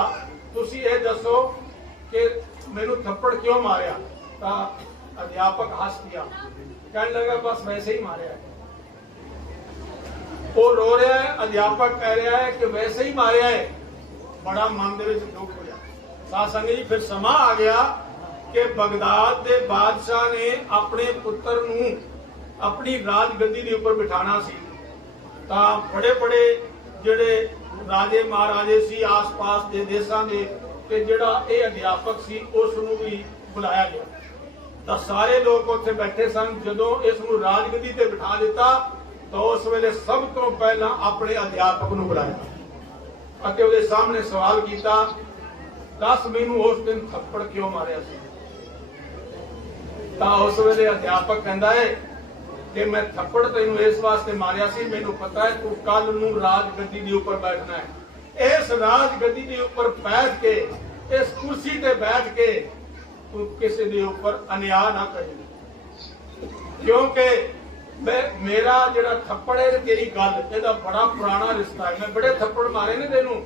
ਤੁਸੀਂ ਇਹ ਦੱਸੋ ਕਿ ਮੈਨੂੰ ਥੱਪੜ ਕਿਉਂ ਮਾਰਿਆ? ਤਾਂ ਅਧਿਆਪਕ ਹੱਸ ਪਿਆ। ਕਹਿਣ ਲੱਗਾ, ਬਸ ਵੈਸੇ ਹੀ ਮਾਰਿਆ ਉਹ ਰੋ ਰਿਹਾ ਹੈ, ਅਧਿਆਪਕ ਕਹਿ ਰਿਹਾ ਹੈ ਕਿ ਵੈਸੇ ਹੀ ਮਾਰਿਆ ਹੈ। ਬੜਾ ਮਨ ਦੇ ਵਿੱਚ ਦੁੱਖ ਹੋਇਆ। ਸਾਧ ਸੰਗਤ ਜੀ, ਫਿਰ ਸਮਾਂ ਆ ਗਿਆ ਕਿ ਬਗਦਾਦ ਦੇ ਬਾਦਸ਼ਾਹ ਨੇ ਆਪਣੇ ਪੁੱਤਰ ਨੂੰ ਆਪਣੀ ਰਾਜ ਗੱਦੀ ਦੇ ਉੱਪਰ ਬਿਠਾਣਾ ਸੀ। ਤਾਂ ਬੜੇ ਬੜੇ ਜਿਹੜੇ ਰਾਜੇ ਮਹਾਰਾਜੇ ਸੀ ਆਸ-ਪਾਸ ਦੇ ਦੇਸ਼ਾਂ ਦੇ ਤੇ ਜਿਹੜਾ ਇਹ ਅਧਿਆਪਕ ਸੀ ਉਸ ਨੂੰ ਵੀ ਬੁਲਾਇਆ ਗਿਆ। ਤਾਂ ਸਾਰੇ ਲੋਕ ਉੱਥੇ ਬੈਠੇ ਸਨ। ਜਦੋਂ ਇਸ ਨੂੰ ਰਾਜਗਦੀ ਤੇ ਬਿਠਾ ਦਿੱਤਾ, ਤਾਂ ਉਸ ਵੇਲੇ ਸਭ ਤੋਂ ਪਹਿਲਾਂ ਆਪਣੇ ਅਧਿਆਪਕ ਨੂੰ ਬੁਲਾਇਆ। ਅਤੇ ਉਹਦੇ ਸਾਹਮਣੇ ਸਵਾਲ ਕੀਤਾ, ਦੱਸ ਮੈਨੂੰ ਉਸ ਦਿਨ ਥੱਪੜ ਕਿਉਂ ਮਾਰਿਆ ਸੀ? ਤਾਂ ਉਸ ਵੇਲੇ ਅਧਿਆਪਕ ਕਹਿੰਦਾ ਹੈ ਕਿ ਮੈਂ ਥੱਪੜ ਤੈਨੂੰ ਇਸ ਵਾਸਤੇ ਮਾਰਿਆ ਸੀ, ਮੈਨੂੰ ਪਤਾ ਹੈ ਤੂੰ ਕੱਲ ਨੂੰ ਰਾਜ ਗੱਦੀ ਦੇ ਉੱਪਰ ਬੈਠਣਾ ਹੈ। ਇਸ ਰਾਜ ਗੱਦੀ ਦੇ ਉੱਪਰ ਬੈਠ ਕੇ, ਇਸ ਕੁਰਸੀ ਤੇ ਬੈਠ ਕੇ ਤੂੰ ਕਿਸੇ ਦੇ ਉੱਪਰ ਅਨਿਆਂ ਨਾ ਕਰੀ ਕਿਉਂਕਿ ਮੈਂ, ਮੇਰਾ ਜਿਹੜਾ ਥੱਪੜ ਹੈ, ਤੇਰੀ ਗੱਲ ਇਹਦਾ ਬੜਾ ਪੁਰਾਣਾ ਰਿਸ਼ਤਾ ਹੈ। ਮੈਂ ਬੜੇ ਥੱਪੜ ਮਾਰੇ ਨੇ ਤੈਨੂੰ,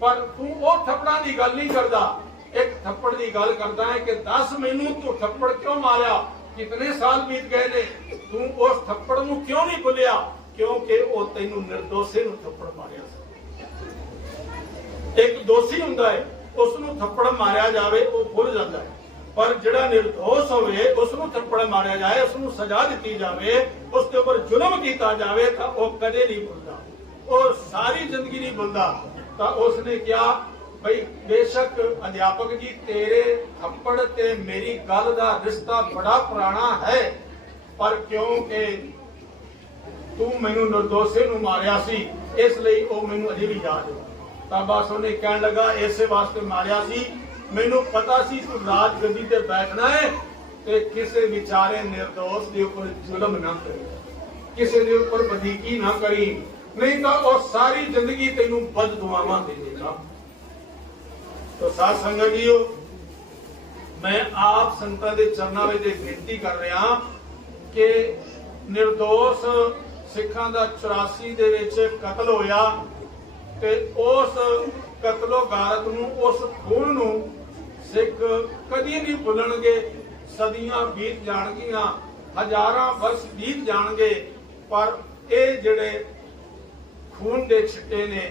ਪਰ ਤੂੰ ਉਹ ਥੱਪੜਾਂ ਦੀ ਗੱਲ ਨਹੀਂ ਕਰਦਾ। ਇੱਕ ਥੱਪੜ ਦੀ ਗੱਲ ਕਰਦਾ ਹੈ ਕਿ ਦੱਸ ਮੈਨੂੰ ਤੂੰ ਥੱਪੜ ਕਿਉਂ ਮਾਰਿਆ? ਕਿਤਨੇ ਸਾਲ ਬੀਤ ਗਏ ਨੇ? ਤੂੰ ਉਸ ਥੱਪੜ ਨੂੰ ਕਿਉਂ ਨਹੀਂ ਭੁੱਲਿਆ? ਕਿਉਂਕਿ ਉਹ ਤੈਨੂੰ ਨਿਰਦੋਸ਼ੇ ਨੂੰ ਥੱਪੜ ਮਾਰਿਆ ਸੀ। ਇੱਕ ਦੋਸ਼ੀ ਹੁੰਦਾ ਹੈ ਉਸ ਨੂੰ ਥੱਪੜ ਮਾਰਿਆ ਜਾਵੇ, ਉਹ ਭੁੱਲ ਜਾਂਦਾ ਹੈ। ਪਰ ਜਿਹੜਾ ਨਿਰਦੋਸ਼ ਹੋਵੇ ਉਸ ਨੂੰ ਥੱਪੜ ਮਾਰਿਆ ਜਾਏ ਉਸ ਨੂੰ ਸਜ਼ਾ ਦਿੱਤੀ ਜਾਵੇ ਉਸ ਦੇ ਉੱਪਰ ਜ਼ੁਲਮ ਕੀਤਾ ਜਾਵੇ, ਤਾਂ ਉਹ ਕਦੇ ਨਹੀਂ ਭੁੱਲਦਾ। ਉਹ ਸਾਰੀ ਜ਼ਿੰਦਗੀ ਨਹੀਂ ਭੁੱਲਦਾ। ਤਾਂ ਉਸ ਨੇ ਕਿਹਾ ਬਈ, ਬੇਸ਼ੱਕ ਅਧਿਆਪਕ ਜੀ, ਤੇਰੇ ਥੱਪੜ ਤੇ ਮੇਰੀ ਗੱਲ ਦਾ ਰਿਸ਼ਤਾ ਬੜਾ ਪੁਰਾਣਾ ਹੈ, ਪਰ ਕਿਉਂਕਿ ਤੂੰ ਮੈਨੂੰ ਨਿਰਦੋਸ਼ੇ ਨੂੰ ਮਾਰਿਆ ਸੀ, ਇਸ ਲਈ ਉਹ ਮੈਨੂੰ ਅਜੇ ਵੀ ਯਾਦ ਹੈ। ਤਾਂ ਬਸ ਉਹਨੇ ਕਹਿਣ ਲੱਗਾ, ਇਸੇ ਵਾਸਤੇ ਮਾਰਿਆ ਸੀ। ਮੈਨੂੰ ਪਤਾ ਸੀ ਤੂੰ ਰਾਜ ਗੱਦੀ ਤੇ ਬੈਠਣਾ ਹੈ ਤੇ ਕਿਸੇ ਵਿਚਾਰੇ ਨਿਰਦੋਸ਼ ਦੇ ਉੱਪਰ ਜ਼ੁਲਮ ਨਾ ਕਰੀ। ਕਿਸੇ ਦੇ ਉੱਪਰ ਵਧੀਕੀ ਨਾ ਕਰੀ। ਨਹੀਂ ਤਾਂ ਉਹ ਸਾਰੀ ਜ਼ਿੰਦਗੀ ਤੈਨੂੰ ਬਦ ਦੁਆਵਾਂ ਦੇ ਤੋ ਸਾਧ ਸੰਗਤ ਜੀਓ, ਮੈਂ ਆਪ ਸੰਤਾਂ ਦੇ ਚਰਨਾਂ ਵਿੱਚ ਬੇਨਤੀ ਕਰ ਰਿਹਾ ਕਿ ਨਿਰਦੋਸ਼ ਸਿੱਖਾਂ ਦਾ 84 ਦੇ ਵਿੱਚ ਕਤਲ ਹੋਇਆ ਤੇ ਉਸ ਕਤਲੋ ਗਾਰਤ ਨੂੰ, ਉਸ ਖੂਨ ਨੂੰ ਸਿੱਖ ਕਦੀ ਨਹੀਂ ਭੁੱਲਣਗੇ। ਸਦੀਆਂ ਬੀਤ ਜਾਣਗੀਆਂ, ਹਜ਼ਾਰਾਂ ਵਰਸ਼ ਬੀਤ ਜਾਣਗੇ, ਪਰ ਇਹ ਜਿਹੜੇ ਖੂਨ ਦੇ ਛਿੱਟੇ ਨੇ,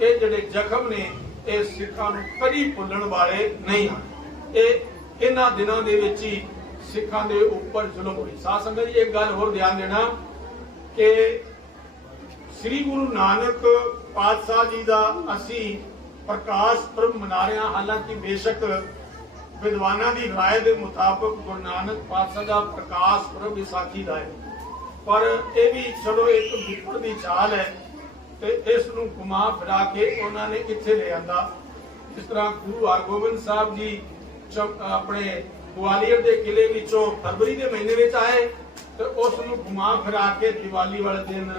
ਇਹ ਜਿਹੜੇ ਜ਼ਖਮ ਨੇ ਇਹ ਸਿੱਖਾਂ ਨੂੰ ਕਦੀ ਭੁੱਲਣ ਵਾਲੇ ਨਹੀਂ ਹਨ ਇਹ ਇਹਨਾਂ ਦਿਨਾਂ ਦੇ ਵਿੱਚ ਹੀ ਸਿੱਖਾਂ ਦੇ ਉੱਪਰ ਜ਼ੁਲਮ ਹੋਈ ਸਾਧ ਸੰਗਤ ਜੀ ਇੱਕ ਗੱਲ ਹੋਰ ਧਿਆਨ ਦੇਣਾ ਕਿ ਸ੍ਰੀ ਗੁਰੂ ਨਾਨਕ ਪਾਤਸ਼ਾਹ ਜੀ ਦਾ ਅਸੀਂ ਪ੍ਰਕਾਸ਼ ਪੁਰਬ ਮਨਾ ਰਹੇ ਹਾਂ ਹਾਲਾਂਕਿ ਬੇਸ਼ੱਕ ਵਿਦਵਾਨਾਂ ਦੀ رائے ਦੇ ਮੁਤਾਬਕ ਗੁਰੂ ਨਾਨਕ ਪਾਤਸ਼ਾਹ ਦਾ ਪ੍ਰਕਾਸ਼ ਪੁਰਬ ਵਿਸਾਖੀ ਦਾ ਹੈ ਪਰ ਇਹ ਵੀ ਚਲੋ ਇੱਕ ਵਿਪਰ ਦੀ ਚਾਲ ਹੈ ਤੇ ਇਸ ਨੂੰ ਘੁਮਾ ਫਿਰਾ ਕੇ ਉਹਨਾਂ ਨੇ ਇੱਥੇ ਲੈ ਜਿਸ ਤਰ੍ਹਾਂ ਗੁਰੂ ਹਰਗੋਬਿੰਦ ਸਾਹਿਬ ਜੀ ਆਪਣੇ ਗਵਾਲੀਅਰ ਦੇ ਕਿਲੇ ਵਿੱਚੋਂ ਫਰਵਰੀ ਦੇ ਮਹੀਨੇ ਵਿੱਚ ਆਏ ਤੇ ਉਸ ਨੂੰ ਘੁਮਾ ਫਿਰਾ ਕੇ ਦੀਵਾਲੀ ਵਾਲੇ ਦਿਨ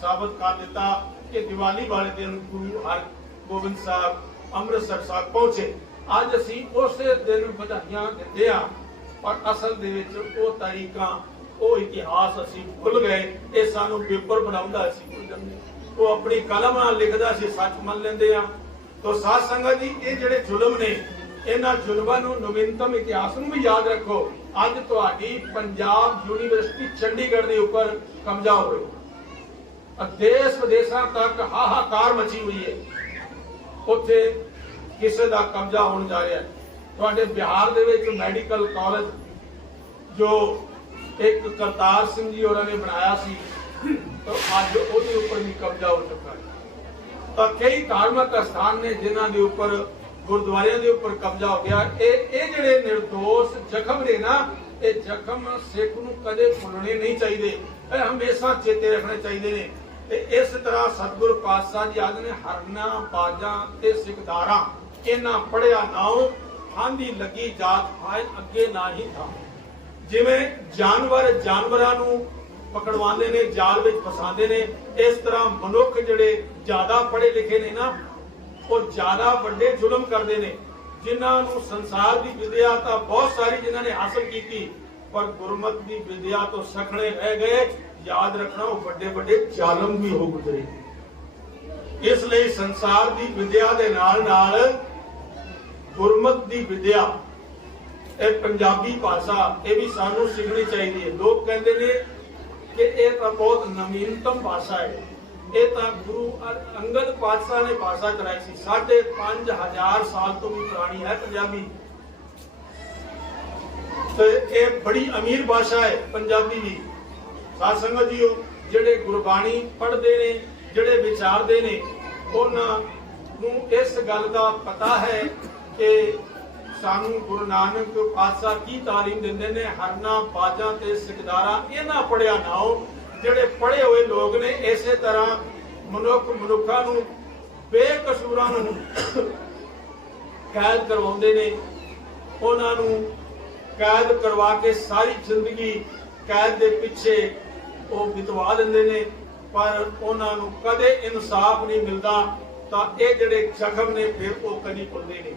ਸਾਬਤ ਕਰ ਦਿੱਤਾ ਕਿ ਦੀਵਾਲੀ ਵਾਲੇ ਦਿਨ ਗੁਰੂ ਹਰਗੋਬਿੰਦ ਸਾਹਿਬ ਅੰਮ੍ਰਿਤਸਰ ਸਾਹਿਬ ਪਹੁੰਚੇ। ਅੱਜ ਅਸੀਂ ਉਸੇ ਦਿਨ ਵਧਾਈਆਂ ਦਿੰਦੇ ਆ ਪਰ ਅਸਲ ਦੇ ਵਿੱਚ ਉਹ ਤਾਰੀਖਾਂ, ਉਹ ਇਤਿਹਾਸ ਅਸੀਂ ਭੁੱਲ ਗਏ। ਇਹ ਸਾਨੂੰ ਪੇਪਰ ਬਣਾਉਂਦਾ ਸੀ ਕੋਈ ਗੱਲ ਉਹ ਆਪਣੀ ਕਲਮ ਨਾਲ ਲਿਖਦਾ ਸੀ, ਸੱਚ ਮੰਨ ਲੈਂਦੇ ਆ। ਤੋ ਸਾਧ ਸੰਗਤ ਜੀ, ਇਹ ਜਿਹੜੇ ਜ਼ੁਲਮ ਨੇ, ਇਹਨਾਂ ਜ਼ੁਲਮਾਂ ਨੂੰ ਨਵੀਨਤਮ ਇਤਿਹਾਸ ਨੂੰ ਵੀ ਯਾਦ ਰੱਖੋ। ਅੱਜ ਤੁਹਾਡੀ ਪੰਜਾਬ ਯੂਨੀਵਰਸਿਟੀ ਚੰਡੀਗੜ੍ਹ ਦੇ ਉੱਪਰ ਕਬਜ਼ਾ ਹੋ ਰਿਹਾ। ਦੇਸ਼ ਵਿਦੇਸ਼ਾਂ ਤੱਕ ਹਾਹਾਕਾਰ ਮਚੀ ਹੋਈ ਹੈ। ਉੱਥੇ ਕਿਸੇ ਦਾ ਕਬਜ਼ਾ ਹੋਣ ਜਾ ਰਿਹਾ। ਤੁਹਾਡੇ ਬਿਹਾਰ ਦੇ ਵਿੱਚ ਮੈਡੀਕਲ ਕਾਲਜ, ਜੋ ਇੱਕ ਕਰਤਾਰ ਸਿੰਘ ਜੀ ਹੋਰਾਂ ਨੇ ਬਣਾਇਆ ਸੀ ਤਾਂ ਅੱਜ ਉਹਦੇ ਉੱਪਰ ਵੀ ਕਬਜ਼ਾ ਹੋ ਚੁੱਕਾ ਹੈ। ਤਾਂ ਕਈ ਧਾਰਮਿਕ ਸਥਾਨ ਨੇ ਜਿਨ੍ਹਾਂ ਦੇ ਉੱਪਰ, ਗੁਰਦੁਆਰਿਆਂ ਦੇ ਉੱਪਰ ਕਬਜ਼ਾ ਹੋ ਗਿਆ। ਇਹ ਇਹ ਜਿਹੜੇ ਨਿਰਦੋਸ਼ ਜ਼ਖਮ ਨੇ ਨਾ, ਇਹ ਜ਼ਖਮ ਸਿੱਖ ਨੂੰ ਕਦੇ ਭੁੱਲਣੇ ਨਹੀਂ ਚਾਹੀਦੇ। ਇਹ ਹਮੇਸ਼ਾ ਚੇਤੇ ਰੱਖਣੇ ਚਾਹੀਦੇ ਨੇ। ਤੇ ਇਸ ਤਰ੍ਹਾਂ ਸਤਿਗੁਰ ਪਾਤਸ਼ਾਹ ਜੀ ਆਖਦੇ ਨੇ ਹਰਨਾ, ਬਾਜਾਂ ਤੇ ਸਿਕਦਾਰਾਂ ਇਹਨਾਂ ਪੜਿਆ ਨਾਉ, ਹਾਂਦੀ ਲੱਗੀ ਜਾਤ ਹਾਇ ਅੱਗੇ ਨਾ ਹੀ ਥਾ ਜਿਵੇਂ ਜਾਨਵਰ ਜਾਨਵਰਾਂ ਨੂੰ ਪਕੜਵਾਉਂਦੇ ਨੇ, ਜਾਲ ਵਿੱਚ ਫਸਾਉਂਦੇ ਨੇ। ਇਸ ਤਰ੍ਹਾਂ ਮਨੁੱਖ ਜਿਹੜੇ ਜ਼ਿਆਦਾ ਪੜ੍ਹੇ ਲਿਖੇ ਨੇ ਨਾ, ਉਹ ਜ਼ਿਆਦਾ ਵੱਡੇ ਜ਼ੁਲਮ ਕਰਦੇ ਨੇ। ਜਿਨ੍ਹਾਂ ਨੂੰ ਸੰਸਾਰ ਦੀ ਵਿਦਿਆ ਤਾਂ ਬਹੁਤ ਸਾਰੀ ਜਿਨ੍ਹਾਂ ਨੇ ਹਾਸਲ ਕੀਤੀ, ਪਰ ਗੁਰਮਤ ਦੀ ਵਿਦਿਆ ਤੋਂ ਸਖਣੇ ਰਹਿ ਗਏ। ਯਾਦ ਰੱਖਣਾ, ਉਹ ਵੱਡੇ ਵੱਡੇ ਜ਼ਾਲਮ ਵੀ ਹੋ ਗੁਜ਼ਰੇ। ਇਸ ਲਈ ਸੰਸਾਰ ਦੀ ਵਿਦਿਆ ਦੇ ਨਾਲ ਨਾਲ ਗੁਰਮਤ ਦੀ ਵਿਦਿਆ, ਇਹ ਪੰਜਾਬੀ ਭਾਸ਼ਾ, ਇਹ ਵੀ ਸਾਨੂੰ ਸਿੱਖਣੀ ਚਾਹੀਦੀ ਹੈ। ਲੋਕ ਕਹਿੰਦੇ ਨੇ ਕਿ ਇਹ ਤਾਂ ਬਹੁਤ ਨਵੀਨਤਮ ਭਾਸ਼ਾ ਹੈ। ਇਹ ਤਾਂ ਗੁਰੂ ਅਰ- ਪਾਤਸ਼ਾਹ ਨੇ ਭਾਸ਼ਾ ਚਲਾਈ ਸੀ। ਸਾਢੇ ਪੰਜ ਹਜ਼ਾਰ ਸਾਲ ਤੋਂ ਵੀ ਪੁਰਾਣੀ ਹੈ ਪੰਜਾਬੀ। ਤੇ ਇਹ ਬੜੀ ਅਮੀਰ ਭਾਸ਼ਾ ਹੈ ਪੰਜਾਬੀ ਦੀ। ਸਾਧ ਸੰਗਤ ਜੀਓ, ਜਿਹੜੇ ਗੁਰਬਾਣੀ ਪੜ੍ਹਦੇ ਨੇ, ਜਿਹੜੇ ਵਿਚਾਰਦੇ ਨੇ, ਉਹਨਾਂ ਨੂੰ ਇਸ ਗੱਲ ਦਾ ਪਤਾ ਹੈ ਕਿ ਸਾਨੂੰ ਗੁਰੂ ਨਾਨਕ ਪਾਤਸ਼ਾਹ ਕੀ ਤਾਲੀਮ ਦਿੰਦੇ ਨੇ, ਹਰਨਾ, ਬਾਜਾਂ ਤੇ ਸਿਕਦਾਰਾਂ, ਇਹਨਾਂ ਪੜਿਆ ਨਾ ਹੋ। ਜਿਹੜੇ ਪੜੇ ਹੋਏ ਲੋਕ ਨੇ, ਇਸੇ ਤਰ੍ਹਾਂ ਮਨੁੱਖ ਮਨੁੱਖਾਂ ਨੂੰ ਬੇਕਸੂਰਾਂ ਨੂੰ ਕੈਦ ਕਰਵਾਉਂਦੇ ਨੇ। ਉਹਨਾਂ ਨੂੰ ਕੈਦ ਕਰਵਾ ਕੇ ਸਾਰੀ ਜ਼ਿੰਦਗੀ ਕੈਦ ਦੇ ਪਿੱਛੇ ਉਹ ਬਿਤਵਾ ਦਿੰਦੇ ਨੇ। ਪਰ ਉਹਨਾਂ ਨੂੰ ਕਦੇ ਇਨਸਾਫ ਨਹੀਂ ਮਿਲਦਾ, ਤਾਂ ਇਹ ਜਿਹੜੇ ਜ਼ਖਮ ਨੇ, ਫਿਰ ਉਹ ਕਦੀ ਭੁੱਲਦੇ ਨਹੀਂ।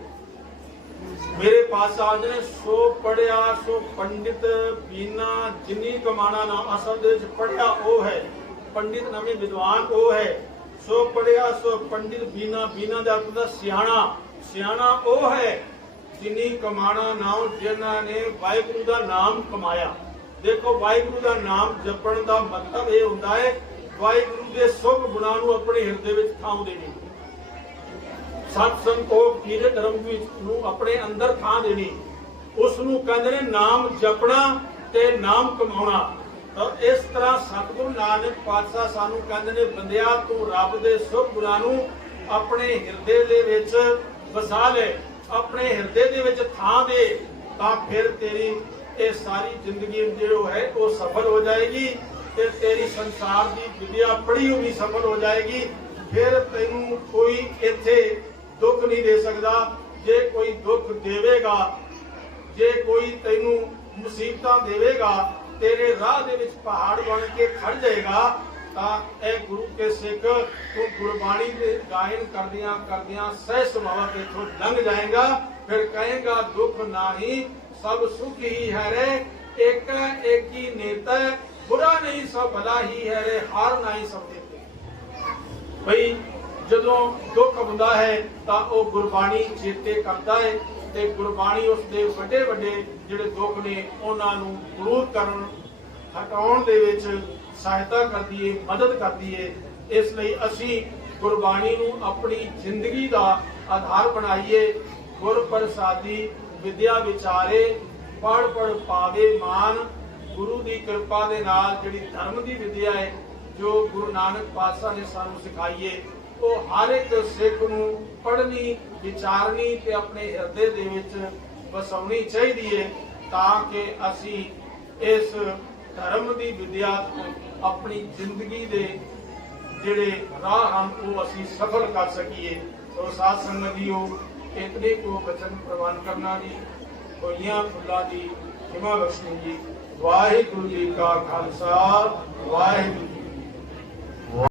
ਮੇਰੇ ਪਾਸ ਆਉਂਦੇ ਨੇ ਸੋ ਪੜਿਆ ਸੋ ਪੰਡਿਤ ਬੀਨਾ ਜਿਨੀ ਕਮਾਣਾ ਨਾ ਅਸਲ ਦੇ ਵਿੱਚ ਪੜਿਆ ਉਹ ਹੈ, ਪੰਡਿਤ ਨਵੇਂ ਵਿਦਵਾਨ ਉਹ ਹੈ। ਸੋ ਪੜਿਆ ਸੋ ਪੰਡਿਤ ਬੀਨਾ ਬੀਨਾ ਦਾ ਅਰਥ ਹੁੰਦਾ ਸਿਆਣਾ ਸਿਆਣਾ ਉਹ ਹੈ, ਜਿਨੀ ਕਮਾਣਾ ਨਾਮ ਜਿਨ੍ਹਾਂ ਨੇ ਵਾਹਿਗੁਰੂ ਦਾ ਨਾਮ ਕਮਾਇਆ। ਦੇਖੋ, ਵਾਹਿਗੁਰੂ ਦਾ ਨਾਮ ਜਪਣ ਦਾ ਮਤਲਬ ਇਹ ਹੁੰਦਾ ਹੈ, ਵਾਹਿਗੁਰੂ ਦੇ ਸੁਭ ਗੁਣਾਂ ਨੂੰ ਆਪਣੇ ਹਿਰਦੇ ਵਿੱਚ ਥਾਂ ਦੇਣੀ। ਸਤ ਸੰਤੋਖ ਕੀਰਤ ਧਰਮ ਵਿੱਚ ਨੂੰ ਆਪਣੇ ਅੰਦਰ ਥਾਂ ਦੇਣੀ। ਉਸ ਨੂੰ ਕਹਿੰਦੇ ਨੇ ਨਾਮ ਜਪਣਾ ਤੇ ਨਾਮ ਕਮਾਉਣਾ। ਤਾਂ ਇਸ ਤਰ੍ਹਾਂ ਸਤਿਗੁਰੂ ਨਾਨਕ ਪਾਤਸ਼ਾਹ ਸਾਨੂੰ ਕਹਿੰਦੇ ਨੇ, ਬੰਦਿਆ, ਤੂੰ ਰੱਬ ਦੇ ਸੁਭ ਗੁਣਾਂ ਨੂੰ ਆਪਣੇ ਹਿਰਦੇ ਦੇ ਵਿੱਚ ਵਸਾ ਲੈ। ਆਪਣੇ ਹਿਰਦੇ ਦੇ ਵਿੱਚ ਥਾਂ ਦੇ, ਤਾਂ ਫਿਰ ਤੇਰੀ ਇਹ ਸਾਰੀ ਜ਼ਿੰਦਗੀ ਜੋ ਹੈ, ਉਹ ਸਫਲ ਹੋ ਜਾਏਗੀ ਤੇ ਤੇਰੀ ਸੰਸਾਰ ਦੀ ਵਿਦਿਆ ਪੜ੍ਹੀ ਹੋਈ ਸਫਲ ਹੋ ਜਾਏਗੀ। ਫਿਰ ਤੈਨੂੰ ਕੋਈ ਇੱਥੇ ਦੁੱਖ ਨਹੀਂ ਦੇ ਸਕਦਾ, ਜੇ ਕੋਈ ਦੁੱਖ ਦੇਵੇਗਾ, ਜੇ ਕੋਈ ਤੈਨੂੰ ਮੁਸੀਬਤਾਂ ਦੇਵੇਗਾ, ਤੇਰੇ ਰਾਹ ਦੇ ਵਿੱਚ ਪਹਾੜ ਬਣ ਕੇ ਖੜ ਜਾਏਗਾ, ਤਾਂ ਇਹ ਗੁਰੂ ਕੇ ਸਿੱਖ ਤੂੰ ਗੁਰਬਾਣੀ ਦੇ ਗਾਇਨ ਕਰਦਿਆਂ ਕਰਦਿਆਂ ਸਹਿ ਸੁਭਾਵ ਤੇ ਤੋਂ ਲੰਘ ਜਾਏਗਾ, ਫਿਰ ਕਹੇਗਾ, ਦੁੱਖ ਨਹੀਂ, ਸਭ ਸੁਖ ਹੀ ਹੈ ਰੇ ਇੱਕ ਇੱਕ ਨੇਤਾ, ਬੁਰਾ ਨਹੀਂ ਸਭ ਭਲਾ ਹੀ ਹੈ ਰੇ ਹਾਰ ਨਹੀਂ ਸਭ ਦੇਤੇ। ਭਈ ਜਦੋਂ ਦੁੱਖ ਹੁੰਦਾ ਹੈ ਤਾਂ ਉਹ ਗੁਰਬਾਣੀ ਚੇਤੇ ਕਰਦਾ ਹੈ ਤੇ ਗੁਰਬਾਣੀ ਉਸ ਦੇ ਵੱਡੇ ਵੱਡੇ ਜਿਹੜੇ ਦੁੱਖ ਨੇ ਉਹਨਾਂ ਨੂੰ ਦੂਰ ਕਰਨ, ਹਟਾਉਣ ਦੇ ਵਿੱਚ ਸਹਾਇਤਾ ਕਰਦੀ ਹੈ, ਮਦਦ ਕਰਦੀ ਹੈ। ਇਸ ਲਈ ਅਸੀਂ ਗੁਰਬਾਣੀ ਨੂੰ ਆਪਣੀ ਜ਼ਿੰਦਗੀ ਦਾ ਆਧਾਰ ਬਣਾਈਏ। ਗੁਰ ਪ੍ਰਸਾਦੀ ਵਿਦਿਆ ਵਿਚਾਰੇ ਪੜ ਪੜ ਪਾਵੇ ਮਾਨ, ਗੁਰੂ ਦੀ ਕਿਰਪਾ ਦੇ ਨਾਲ ਜਿਹੜੀ ਧਰਮ ਦੀ ਵਿਦਿਆ ਹੈ, ਜੋ ਗੁਰੂ ਨਾਨਕ ਪਾਤਸ਼ਾਹ ਨੇ ਸਾਨੂੰ ਸਿਖਾਈ ਹੈ ਉਹ ਹਰ ਇੱਕ ਸਿੱਖ ਨੂੰ ਪੜ੍ਹਨੀ, ਵਿਚਾਰਨੀ ਤੇ ਆਪਣੇ ਹਿਰਦੇ ਦੇ ਵਿੱਚ ਵਸਾਉਣੀ ਚਾਹੀਦੀ ਹੈ ਤਾਂ ਕਿ ਅਸੀਂ ਇਸ ਧਰਮ ਦੀ ਵਿਦਿਆ ਆਪਣੀ ਜ਼ਿੰਦਗੀ ਦੇ ਜਿਹੜੇ ਰਾਹ ਹਨ, ਉਹ ਅਸੀਂ ਸਫਲ ਕਰ ਸਕੀਏ। ਸੋ ਸਾਧ ਸੰਗਤ ਜੀਓ, ਇਤਨੇ ਕੋ ਬਚਨ ਪ੍ਰਵਾਨ ਕਰਨਾ ਜੀ। ਹੋਈਆਂ ਫੁੱਲਾਂ ਦੀ ਖਿਮਾ ਬਖਸ਼ਣੀ ਜੀ। ਵਾਹਿਗੁਰੂ ਜੀ ਕਾ ਖਾਲਸਾ, ਵਾਹਿਗੁਰੂ